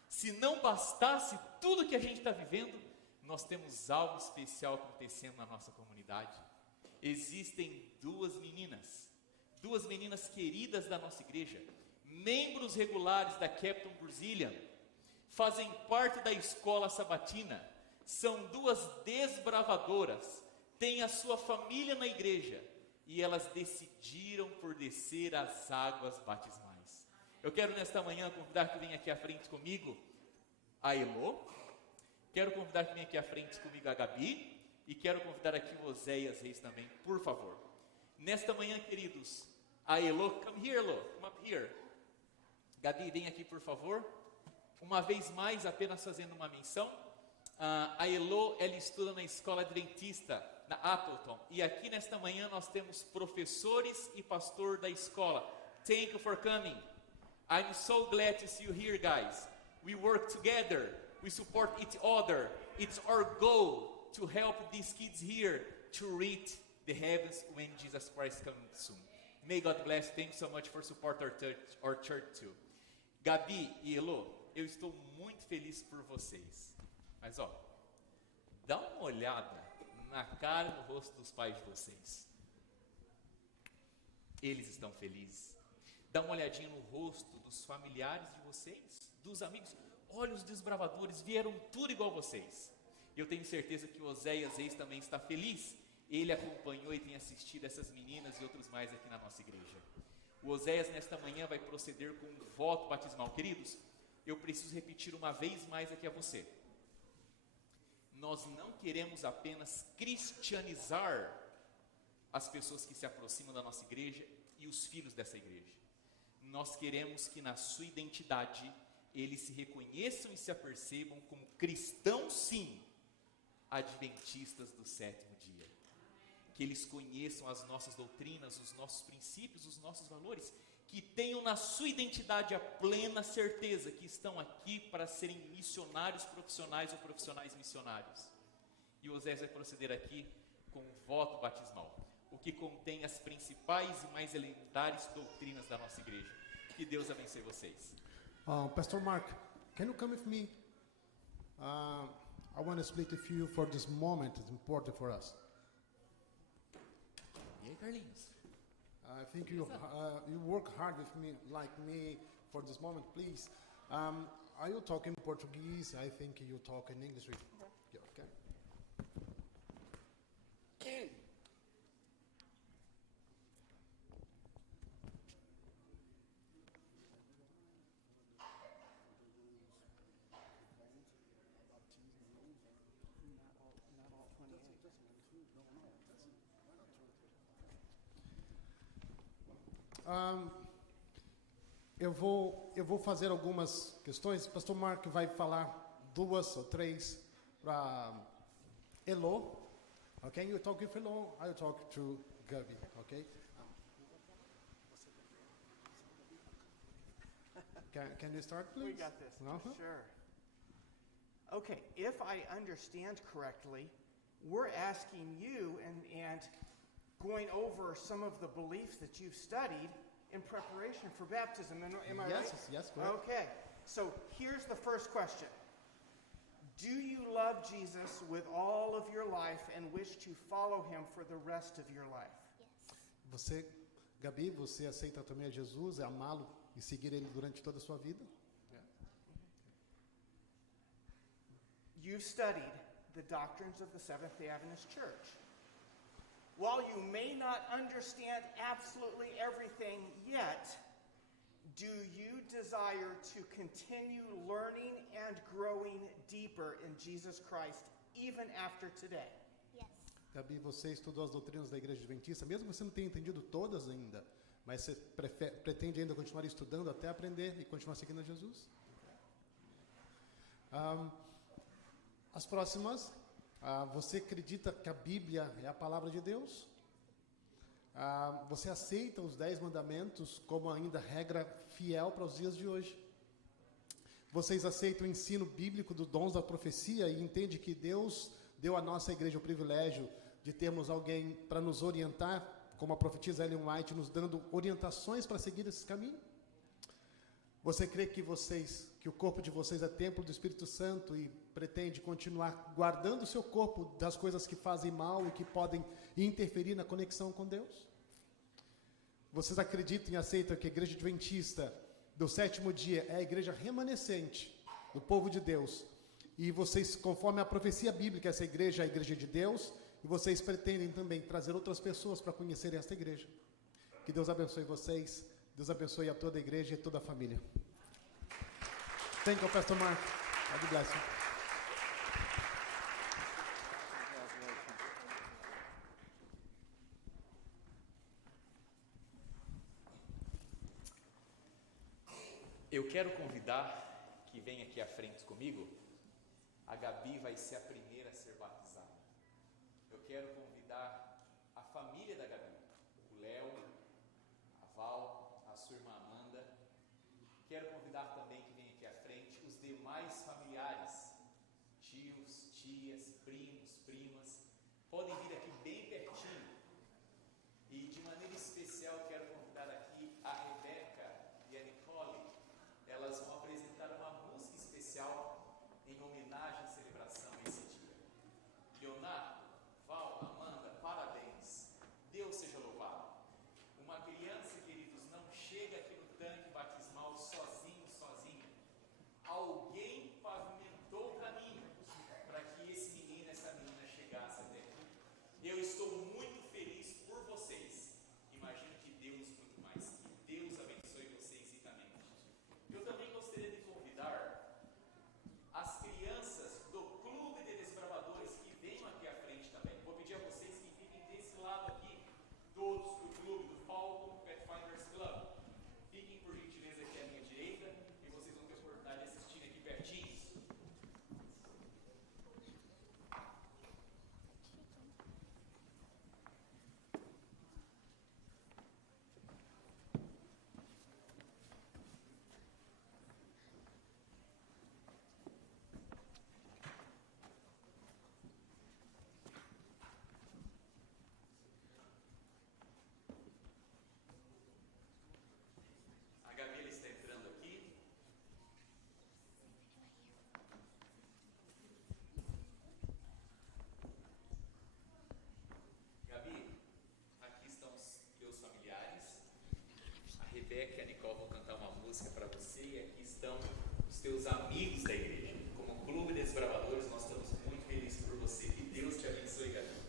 se não bastasse tudo que a gente está vivendo, nós temos algo especial acontecendo na nossa comunidade. Existem duas meninas queridas da nossa igreja, membros regulares da Captain Brazilian, fazem parte da escola sabatina, são duas desbravadoras, têm a sua família na igreja, e elas decidiram por descer as águas batismais. Eu quero nesta manhã convidar que venha aqui à frente comigo a Elô. Quero convidar que venha aqui à frente comigo a Gabi. E quero convidar aqui o Oséias Reis também, por favor. Nesta manhã, queridos, a Elô, come here, Elô, come up here. Gabi, vem aqui, por favor. Uma vez mais, apenas fazendo uma menção. A Elô, ela estuda na escola adventista, na Appleton. E aqui nesta manhã nós temos professores e pastor da escola. Thank you for coming. I'm so glad to see you here, guys. We work together. We support each other. It's our goal to help these kids here to reach the heavens when Jesus Christ comes soon. May God bless. Thanks so much for support our church too. Gabi e Elô, eu estou muito feliz por vocês. Mas ó, dá uma olhada na cara e no rosto dos pais de vocês. Eles estão felizes. Dá uma olhadinha no rosto dos familiares de vocês, dos amigos. Olha, os desbravadores vieram tudo igual vocês. Eu tenho certeza que o Oséias Reis também está feliz. Ele acompanhou e tem assistido essas meninas e outros mais aqui na nossa igreja. O Oséias nesta manhã vai proceder com um voto batismal. Queridos, eu preciso repetir uma vez mais aqui a você. Nós não queremos apenas cristianizar as pessoas que se aproximam da nossa igreja e os filhos dessa igreja. Nós queremos que na sua identidade eles se reconheçam e se apercebam como cristãos, sim, adventistas do sétimo dia. Que eles conheçam as nossas doutrinas, os nossos princípios, os nossos valores, que tenham na sua identidade a plena certeza que estão aqui para serem missionários profissionais ou profissionais missionários. E o Oséias vai proceder aqui com um voto batismal, o que contém as principais e mais elementares doutrinas da nossa igreja. Que Deus abençoe vocês. Pastor Mark, can you come with me? I want to split with you for this moment. It's important for us. E aí, Carlinhos? I think you work hard with me, like me, for this moment. Please, are you talking Portuguese? I think you talk in English. Yeah, okay. Eu vou fazer algumas questões. Pastor Mark vai falar 2 ou 3 para Elô. Okay, you talk with Elô, I'll talk to Gabi. Okay. Can you start, please? We got this. Sure. Okay, if I understand correctly, we're asking you and going over some of the beliefs that you've studied in preparation for baptism. Am I right? Yes, correct. Okay, so here's the first question. Do you love Jesus with all of your life and wish to follow him for the rest of your life? Você, Gabi, você aceita também a Jesus, é amá-lo e seguir ele durante toda a sua vida? You've studied the doctrines of the Seventh-day Adventist Church. While you may not understand absolutely everything yet, do you desire to continue learning and growing deeper in Jesus Christ even after today? Yes. Gabi, você estudou as doutrinas da Igreja Adventista, mesmo que você não tenha entendido todas ainda, mas você pretende ainda continuar estudando até aprender e continuar seguindo a Jesus? As próximas, você acredita que a Bíblia é a palavra de Deus? Você aceita os 10 mandamentos como ainda regra fiel para os dias de hoje? Vocês aceitam o ensino bíblico dos dons da profecia e entende que Deus deu à nossa igreja o privilégio de termos alguém para nos orientar, como a profetisa Ellen White, nos dando orientações para seguir esse caminho? Você crê que o corpo de vocês é templo do Espírito Santo e pretende continuar guardando o seu corpo das coisas que fazem mal e que podem interferir na conexão com Deus? Vocês acreditam e aceitam que a igreja adventista do sétimo dia é a igreja remanescente do povo de Deus? E vocês, conforme a profecia bíblica, essa igreja é a igreja de Deus, e vocês pretendem também trazer outras pessoas para conhecerem esta igreja? Que Deus abençoe vocês Deus abençoe a toda a igreja e toda a família. Thank you, Pastor Mark. God bless you. Eu quero convidar que venha aqui à frente comigo. A Gabi vai ser a primeira a ser batizada. Eu quero convidar a família da Gabi, o Léo, a Val, a sua irmã Amanda. Quero convidar também que venha aqui à frente os demais familiares, tios, tias, primos, primas. Podem vir aqui bem pertinho. E de maneira especial quero convidar aqui a Rebeca e a Nicole. Elas vão apresentar uma música especial em homenagem e celebração a esse dia. Leonardo, Val, Amanda, parabéns. Deus seja louvado. Uma criança, queridos, não chega aqui no tanque batismal sozinho, sozinha. Alguém pavimentou o caminho para que esse menino, essa menina chegasse até aqui. Eu estou muito feliz por vocês. Imagino que Deus muito mais. Que Deus abençoe vocês ricamente. Eu também gostaria de convidar as crianças do Clube de Desbravadores que venham aqui à frente também. Vou pedir a vocês que fiquem desse lado aqui, todos do clube do Falcon Pathfinders Club. Fiquem por gentileza aqui à minha direita e vocês vão ter a oportunidade de assistir aqui pertinho. A Gabi ela está entrando aqui. Gabi, aqui estão os teus familiares. A Rebeca e a Nicole vão cantar uma música para você. E aqui estão os teus amigos da igreja. Como Clube de Desbravadores, nós estamos muito felizes por você. Que Deus te abençoe, Gabi.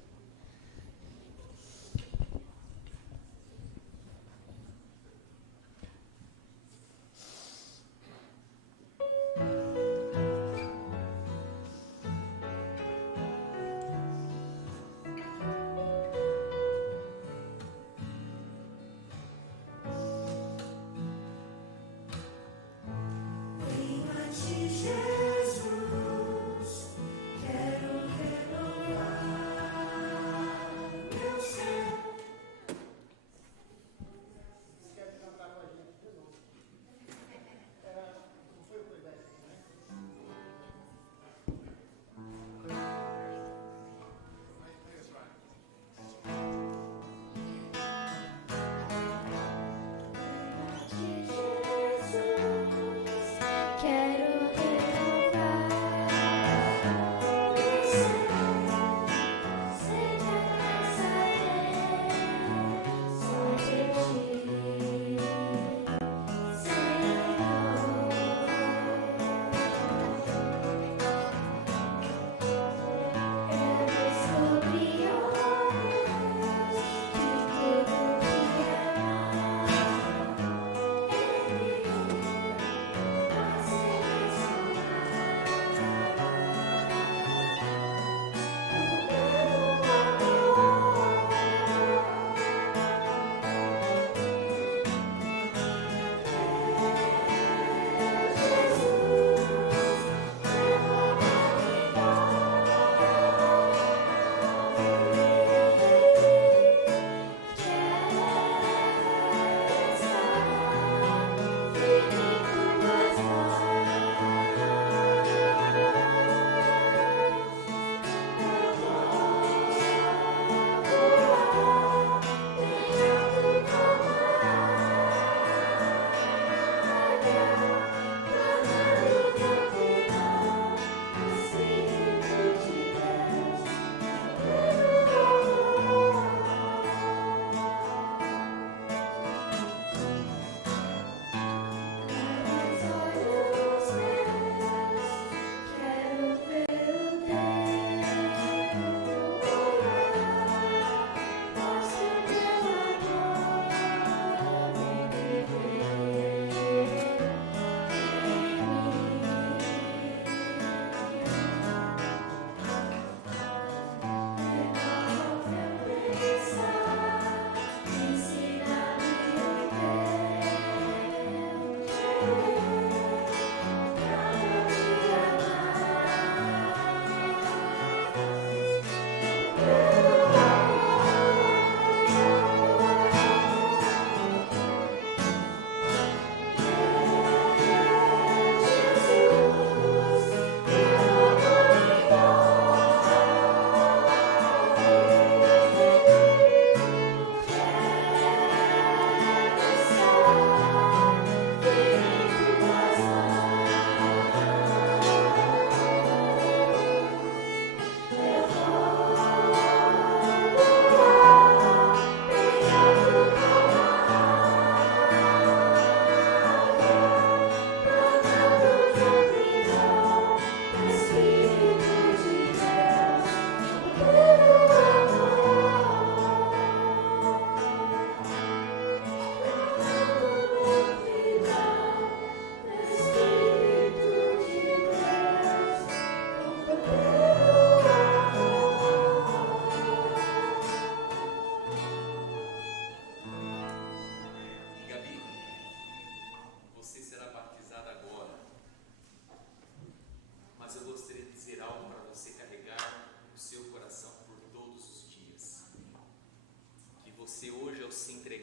Venha de Jesus.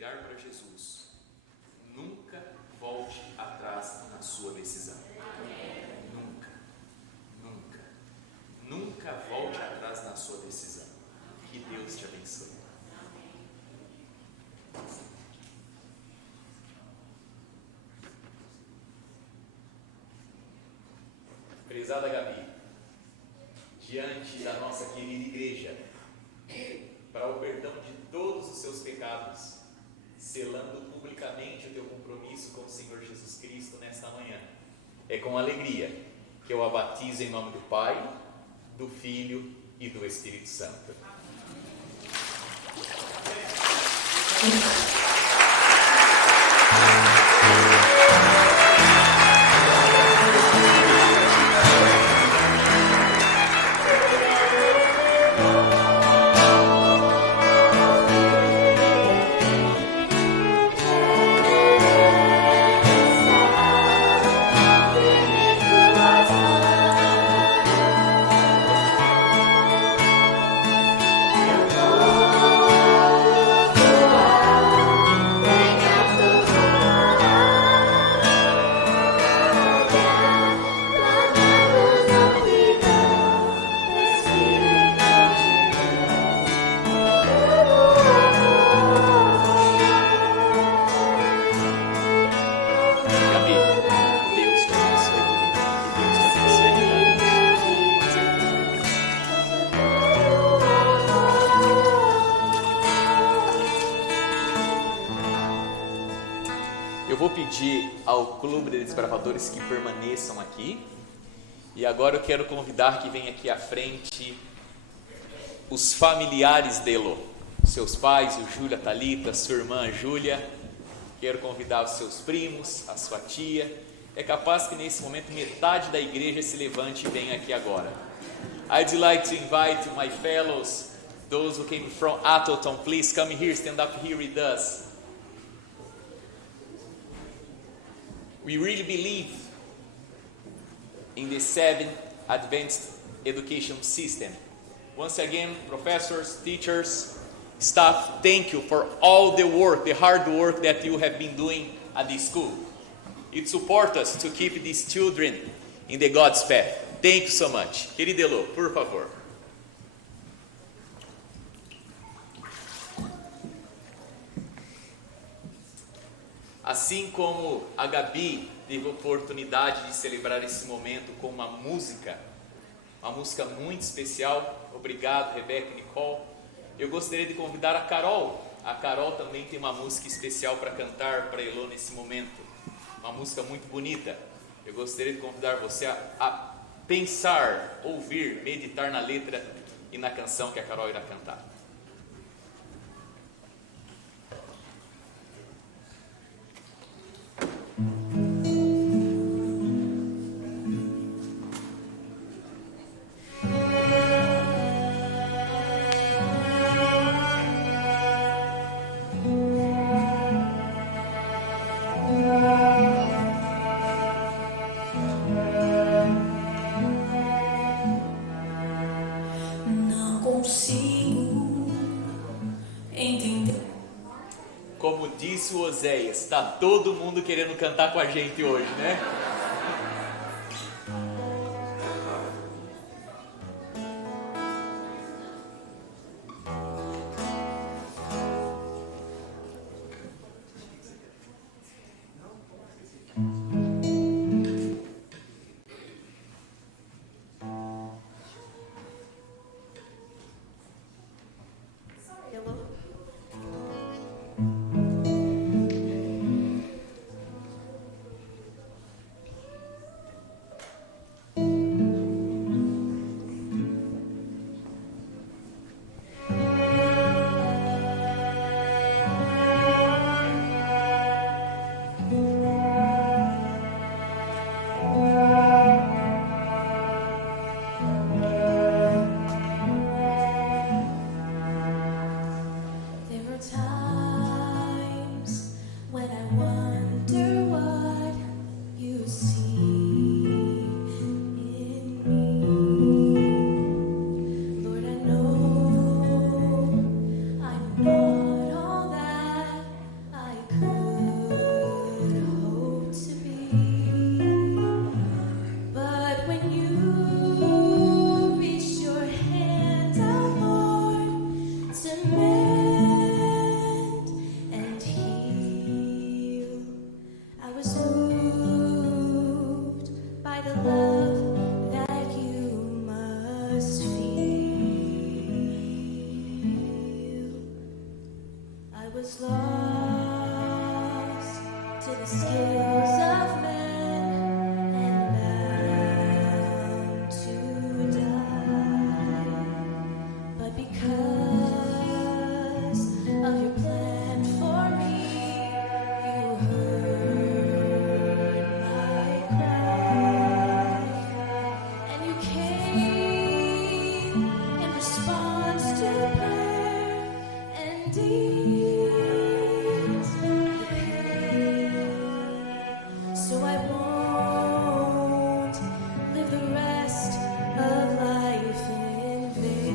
entregar para Jesus, nunca volte atrás na sua decisão. Nunca, nunca, nunca volte atrás na sua decisão. Que Deus te abençoe. Prezada Gabi, diante da nossa querida igreja, para o perdão de todos os seus pecados, selando publicamente o teu compromisso com o Senhor Jesus Cristo nesta manhã, é com alegria que eu a batizo em nome do Pai, do Filho e do Espírito Santo. Ao Clube de Desbravadores que permaneçam aqui. E agora eu quero convidar que venham aqui à frente os familiares dele, seus pais, o Júlia, a Thalita, sua irmã a Júlia. Quero convidar os seus primos, a sua tia. É capaz que nesse momento metade da igreja se levante e venha aqui agora. I'd like to invite my fellows, those who came from Atherton, please come here, stand up here with us. We really believe in the 7th Advanced Education System. Once again, professors, teachers, staff, thank you for all the work, the hard work that you have been doing at this school. It supports us to keep these children in the God's path. Thank you so much. Querido Elo, por favor. Assim como a Gabi teve a oportunidade de celebrar esse momento com uma música muito especial, obrigado Rebeca e Nicole, eu gostaria de convidar a Carol. A Carol também tem uma música especial para cantar para Elô nesse momento, uma música muito bonita. Eu gostaria de convidar você a pensar, ouvir, meditar na letra e na canção que a Carol irá cantar. Como disse o Oséias, está todo mundo querendo cantar com a gente hoje, né? was lost to the scales of men and bound to die. But because of your plan for me, you heard my cry, and you came in response to prayer and eased the pain. So I won't live the rest of life in vain.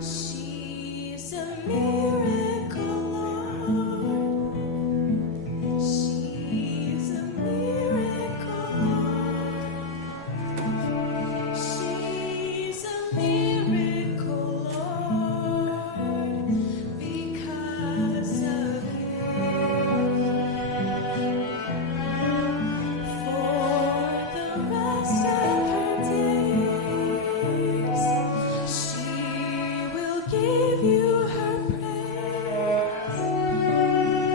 She's a miracle, Lord. She's a miracle, Lord. She's a miracle, Lord, because of you. For the rest of her days, she will give you her praise.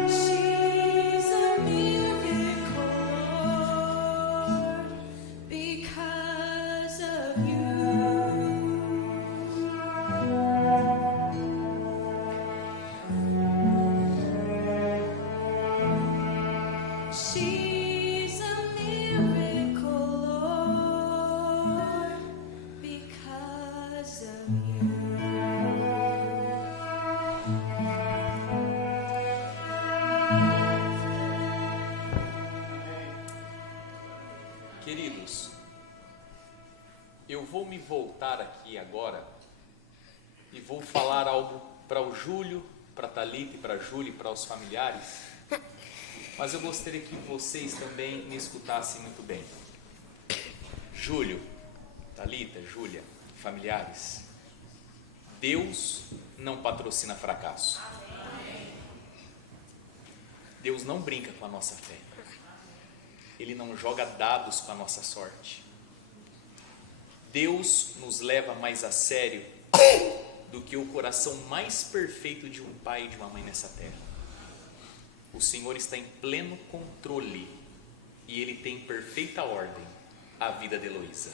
She's a miracle, Lord, because of you. She's a miracle, Lord, because of you. Queridos, eu vou me voltar aqui agora e vou falar algo para o Júlio, para a Thalita e para a Júlia e para os familiares, mas eu gostaria que vocês também me escutassem muito bem. Júlio, Thalita, Júlia, familiares, Deus não patrocina fracasso. Deus não brinca com a nossa fé. Ele não joga dados com a nossa sorte. Deus nos leva mais a sério do que o coração mais perfeito de um pai e de uma mãe nessa terra. O Senhor está em pleno controle e Ele tem em perfeita ordem a vida de Heloísa.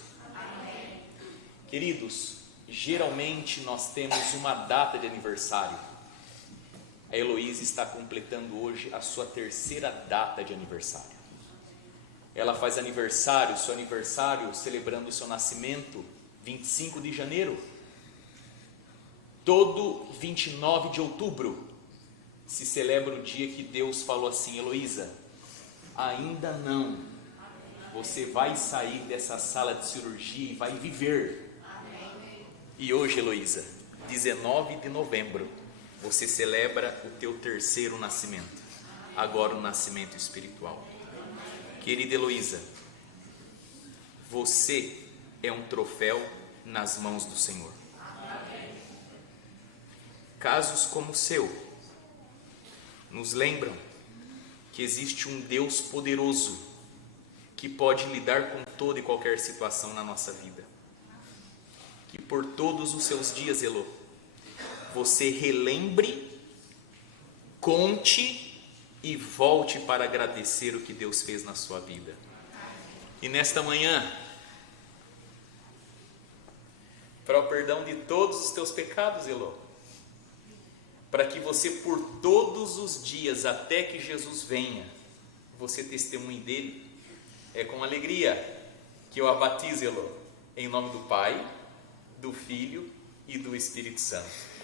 Queridos, geralmente nós temos uma data de aniversário. A Heloísa está completando hoje a sua 3ª data de aniversário. Ela faz seu aniversário celebrando o seu nascimento, 25 de janeiro. Todo 29 de outubro se celebra o dia que Deus falou assim: Heloísa, ainda não. Você vai sair dessa sala de cirurgia e vai viver. E hoje, Heloísa, 19 de novembro, você celebra o teu 3º nascimento. Agora o nascimento espiritual. Querida Heloísa, você é um troféu nas mãos do Senhor. Casos como o seu nos lembram que existe um Deus poderoso que pode lidar com toda e qualquer situação na nossa vida. Que por todos os seus dias, Elô, você relembre, conte e volte para agradecer o que Deus fez na sua vida. E nesta manhã, para o perdão de todos os teus pecados, Elô, para que você por todos os dias, até que Jesus venha, você testemunhe dele, é com alegria que eu a batizo, Elô, em nome do Pai, do Filho e do Espírito Santo.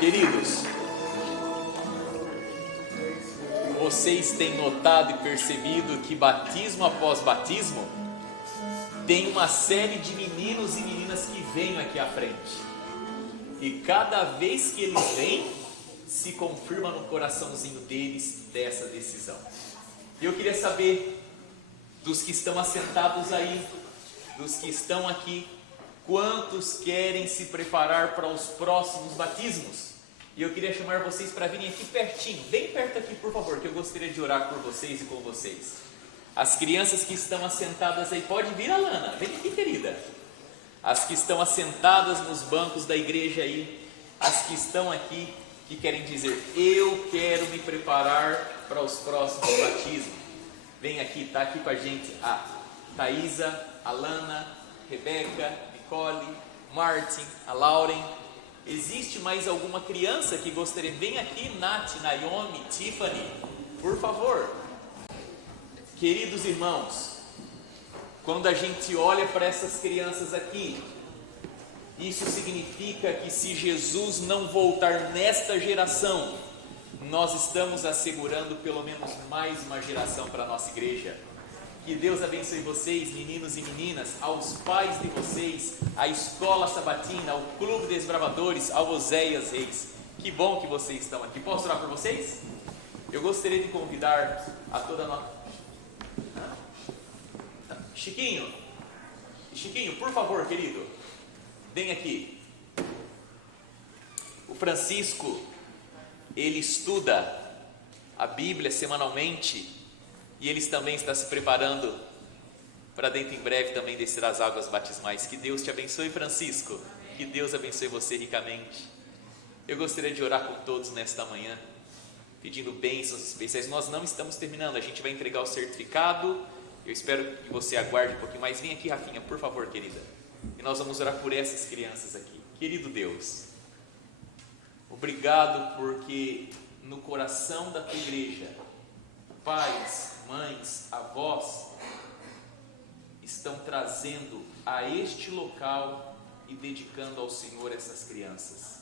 Queridos, vocês têm notado e percebido que batismo após batismo tem uma série de meninos e meninas que vêm aqui à frente, e cada vez que eles vêm, se confirma no coraçãozinho deles dessa decisão. E eu queria saber dos que estão assentados aí, dos que estão aqui, Quantos querem se preparar para os próximos batismos? E eu queria chamar vocês para virem aqui pertinho, bem perto aqui, por favor, que eu gostaria de orar por vocês e com vocês. As crianças que estão assentadas aí, pode vir, Alana, vem aqui, querida. As que estão assentadas nos bancos da igreja aí, as que estão aqui, que querem dizer, eu quero me preparar para os próximos batismos. Vem aqui, está aqui com a gente a Thaisa, a Lana, Rebeca, Nicole, Martin, a Lauren. Existe mais alguma criança que gostaria? Vem aqui, Nath, Naomi, Tiffany, por favor. Queridos irmãos, quando a gente olha para essas crianças aqui, isso significa que se Jesus não voltar nesta geração, nós estamos assegurando pelo menos mais uma geração para a nossa igreja. Que Deus abençoe vocês, meninos e meninas, aos pais de vocês, à Escola Sabatina, ao Clube dos Desbravadores, ao Oséias Reis. Que bom que vocês estão aqui. Posso orar por vocês? Eu gostaria de convidar a toda a nossa... Chiquinho, por favor, querido, vem aqui. O Francisco, ele estuda a Bíblia semanalmente e ele também está se preparando para dentro em breve também descer as águas batismais. Que Deus te abençoe, Francisco. Que Deus abençoe você ricamente. Eu gostaria de orar com todos nesta manhã, pedindo bênçãos especiais. Nós não estamos terminando, a gente vai entregar o certificado. Eu espero que você aguarde um pouquinho mais. Vem aqui, Rafinha, por favor, querida. E nós vamos orar por essas crianças aqui. Querido Deus, obrigado porque no coração da tua igreja, pais, mães, avós estão trazendo a este local e dedicando ao Senhor essas crianças.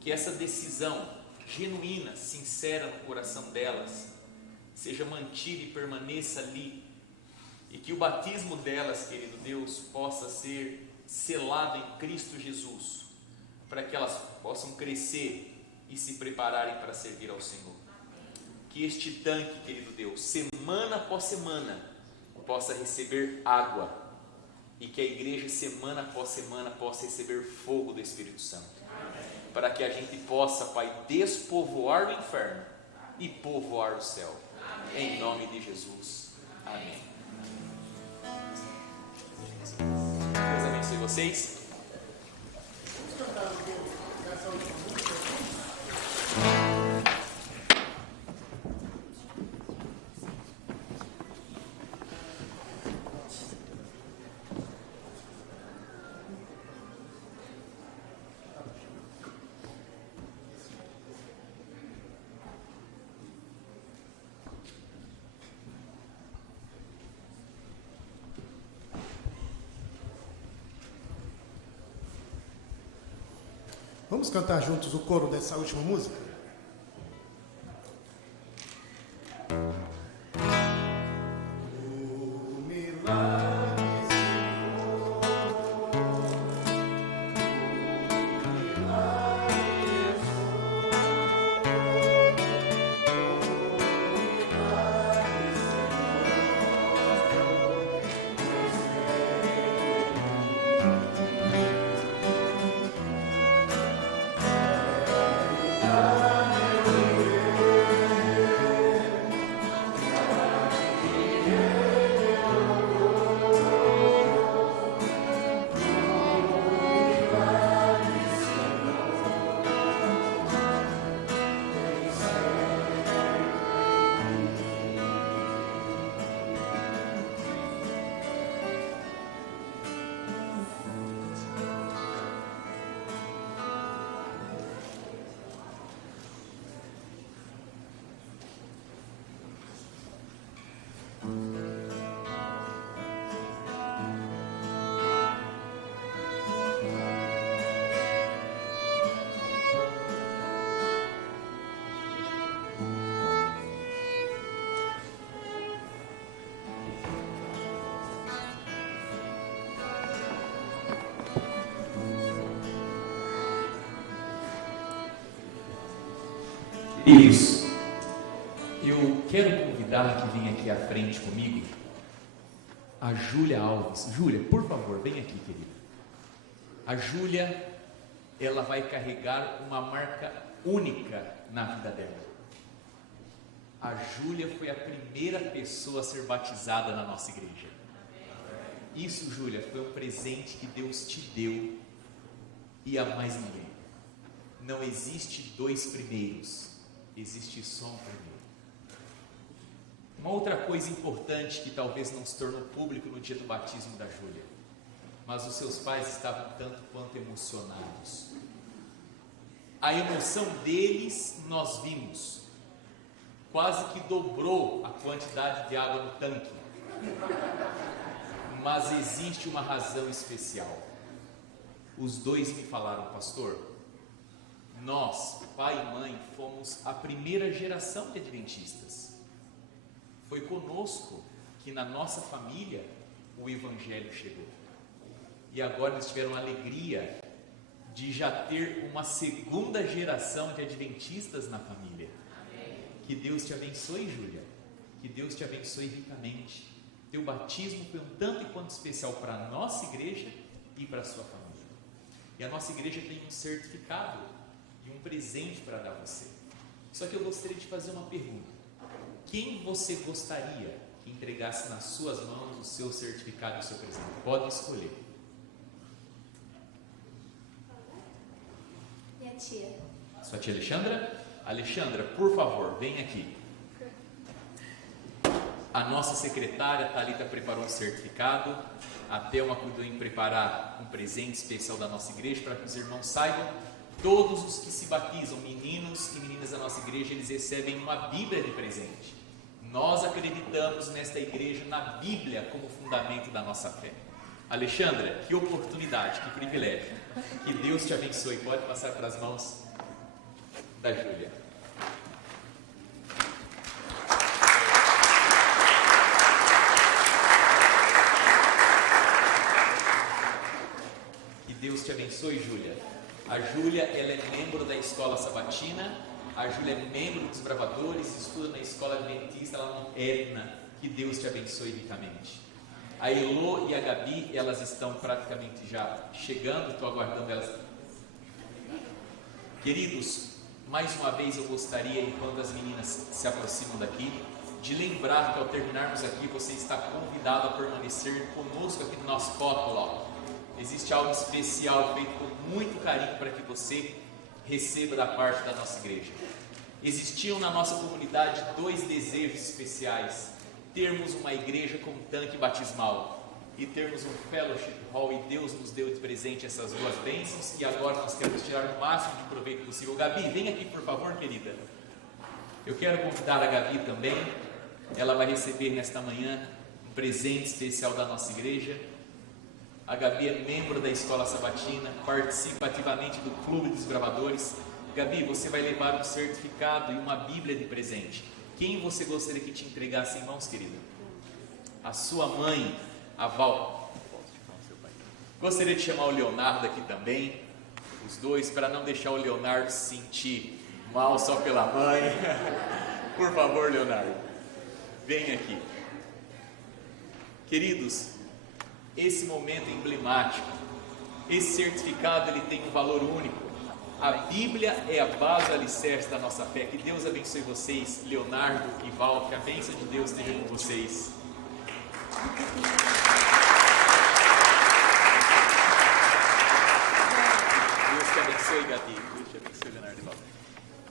Que essa decisão genuína, sincera no coração delas seja mantida e permaneça ali, e que o batismo delas, querido Deus, possa ser selado em Cristo Jesus, para que elas possam crescer e se prepararem para servir ao Senhor. Que este tanque, querido Deus, semana após semana, possa receber água, e que a igreja semana após semana possa receber fogo do Espírito Santo, para que a gente possa, Pai, despovoar o inferno e povoar o céu. Em nome de Jesus. Amém. Deus abençoe vocês. Vamos cantar juntos o coro dessa última música? Isso. Eu quero convidar que venha aqui à frente comigo a Júlia Alves. Júlia, por favor, vem aqui, querida. A Júlia, ela vai carregar uma marca única na vida dela. A Júlia foi a primeira pessoa a ser batizada na nossa igreja. Isso, Júlia, foi um presente que Deus te deu e a mais ninguém. Não existe dois primeiros, existe só um primeiro. Uma outra coisa importante que talvez não se tornou público no dia do batismo da Júlia, mas os seus pais estavam tanto quanto emocionados. A emoção deles nós vimos, quase que dobrou a quantidade de água no tanque. Mas existe uma razão especial. Os dois me falaram, pastor, nós, pai e mãe, fomos a primeira geração de adventistas. Foi conosco que na nossa família o evangelho chegou. E agora eles tiveram a alegria de já ter uma segunda geração de adventistas na família. Que Deus te abençoe, Júlia. Que Deus te abençoe ricamente. Teu batismo foi um tanto e quanto especial para a nossa igreja e para a sua família. E a nossa igreja tem um certificado e um presente para dar a você. Só que eu gostaria de fazer uma pergunta. Quem você gostaria que entregasse nas suas mãos o seu certificado e o seu presente? Pode escolher. Minha tia. Sua tia Alexandra? Alexandra, por favor, vem aqui. A nossa secretária Thalita preparou um certificado. A Thelma cuidou em preparar um presente especial da nossa igreja para que os irmãos saibam. Todos os que se batizam, meninos e meninas da nossa igreja, eles recebem uma Bíblia de presente. Nós acreditamos nesta igreja, na Bíblia, como fundamento da nossa fé. Alexandra, que oportunidade, que privilégio. Que Deus te abençoe. Pode passar para as mãos da Júlia. Que Deus te abençoe, Júlia. A Júlia, ela é membro da escola sabatina. A Júlia é membro dos Bravadores, estuda na escola adventista lá no Etna. Que Deus te abençoe ricamente. A Elô e a Gabi, elas estão praticamente já chegando, estou aguardando elas. Queridos, mais uma vez eu gostaria, enquanto as meninas se aproximam daqui, de lembrar que ao terminarmos aqui, você está convidado a permanecer conosco aqui no nosso Potluck. Existe algo especial feito com muito carinho para que você receba da parte da nossa igreja. Existiam na nossa comunidade dois desejos especiais: termos uma igreja com tanque batismal e termos um fellowship hall, e Deus nos deu de presente essas duas bênçãos, e agora nós queremos tirar o máximo de proveito possível. Gabi, vem aqui por favor, querida. Eu quero convidar a Gabi também. Ela vai receber nesta manhã um presente especial da nossa igreja. A Gabi é membro da escola sabatina, participa ativamente do clube dos Bravadores. Gabi, você vai levar um certificado e uma Bíblia de presente. Quem você gostaria que te entregasse em mãos, querida? A sua mãe, a Val. Gostaria de chamar o Leonardo aqui também, os dois, para não deixar o Leonardo se sentir mal só pela mãe. Por favor, Leonardo, vem aqui. Queridos, esse momento é emblemático. Esse certificado, ele tem um valor único. A Bíblia é a base, o alicerce da nossa fé. Que Deus abençoe vocês, Leonardo e Val, que a bênção de Deus esteja com vocês. Deus te abençoe, Gabi. Deus te abençoe, Leonardo e Val.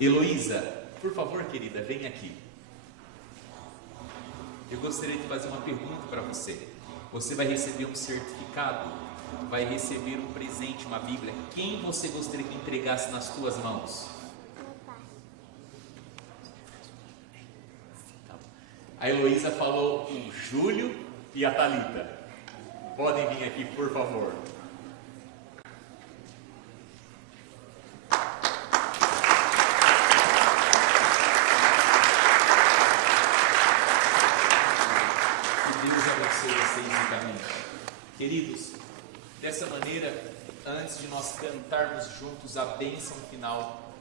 Heloísa, por favor, querida, vem aqui. Eu gostaria de fazer uma pergunta para você. Você vai receber um certificado, vai receber um presente, uma Bíblia. Quem você gostaria que entregasse nas tuas mãos? A Heloísa falou o Júlio e a Thalita. Podem vir aqui, por favor. Queridos, dessa maneira, antes de nós cantarmos juntos a bênção final,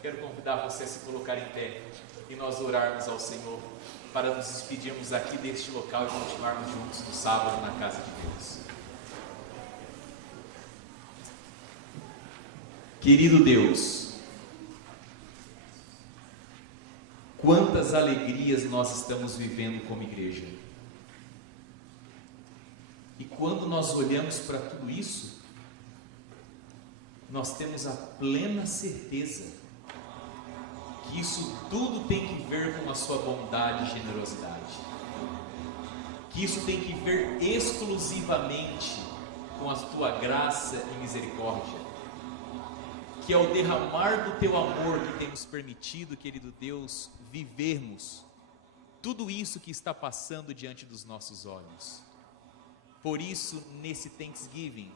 quero convidar você a se colocar em pé e nós orarmos ao Senhor para nos despedirmos aqui deste local e continuarmos juntos no sábado na casa de Deus. Querido Deus, quantas alegrias nós estamos vivendo como igreja. E quando nós olhamos para tudo isso, nós temos a plena certeza que isso tudo tem que ver com a sua bondade e generosidade. Que isso tem que ver exclusivamente com a tua graça e misericórdia. Que ao derramar do teu amor que tem nos permitido, querido Deus, vivermos tudo isso que está passando diante dos nossos olhos. Por isso, nesse Thanksgiving,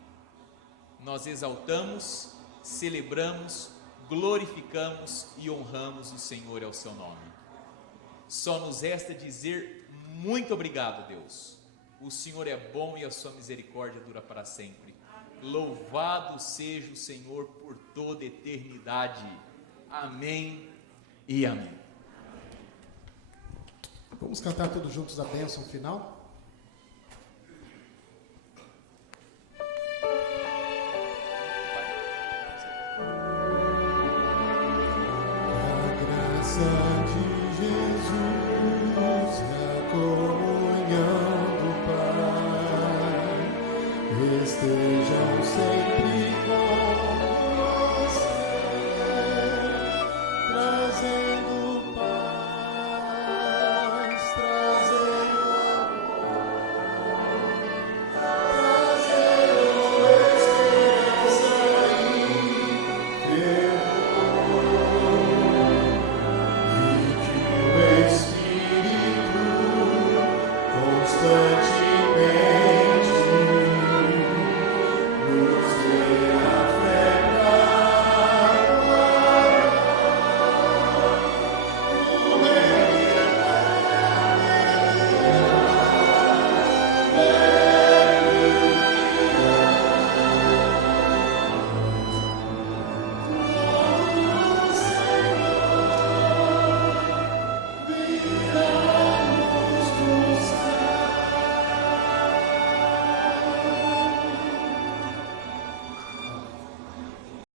nós exaltamos, celebramos, glorificamos e honramos o Senhor ao seu nome. Só nos resta dizer muito obrigado, Deus. O Senhor é bom e a sua misericórdia dura para sempre. Louvado seja o Senhor por toda a eternidade. Amém e amém. Vamos cantar todos juntos a bênção final?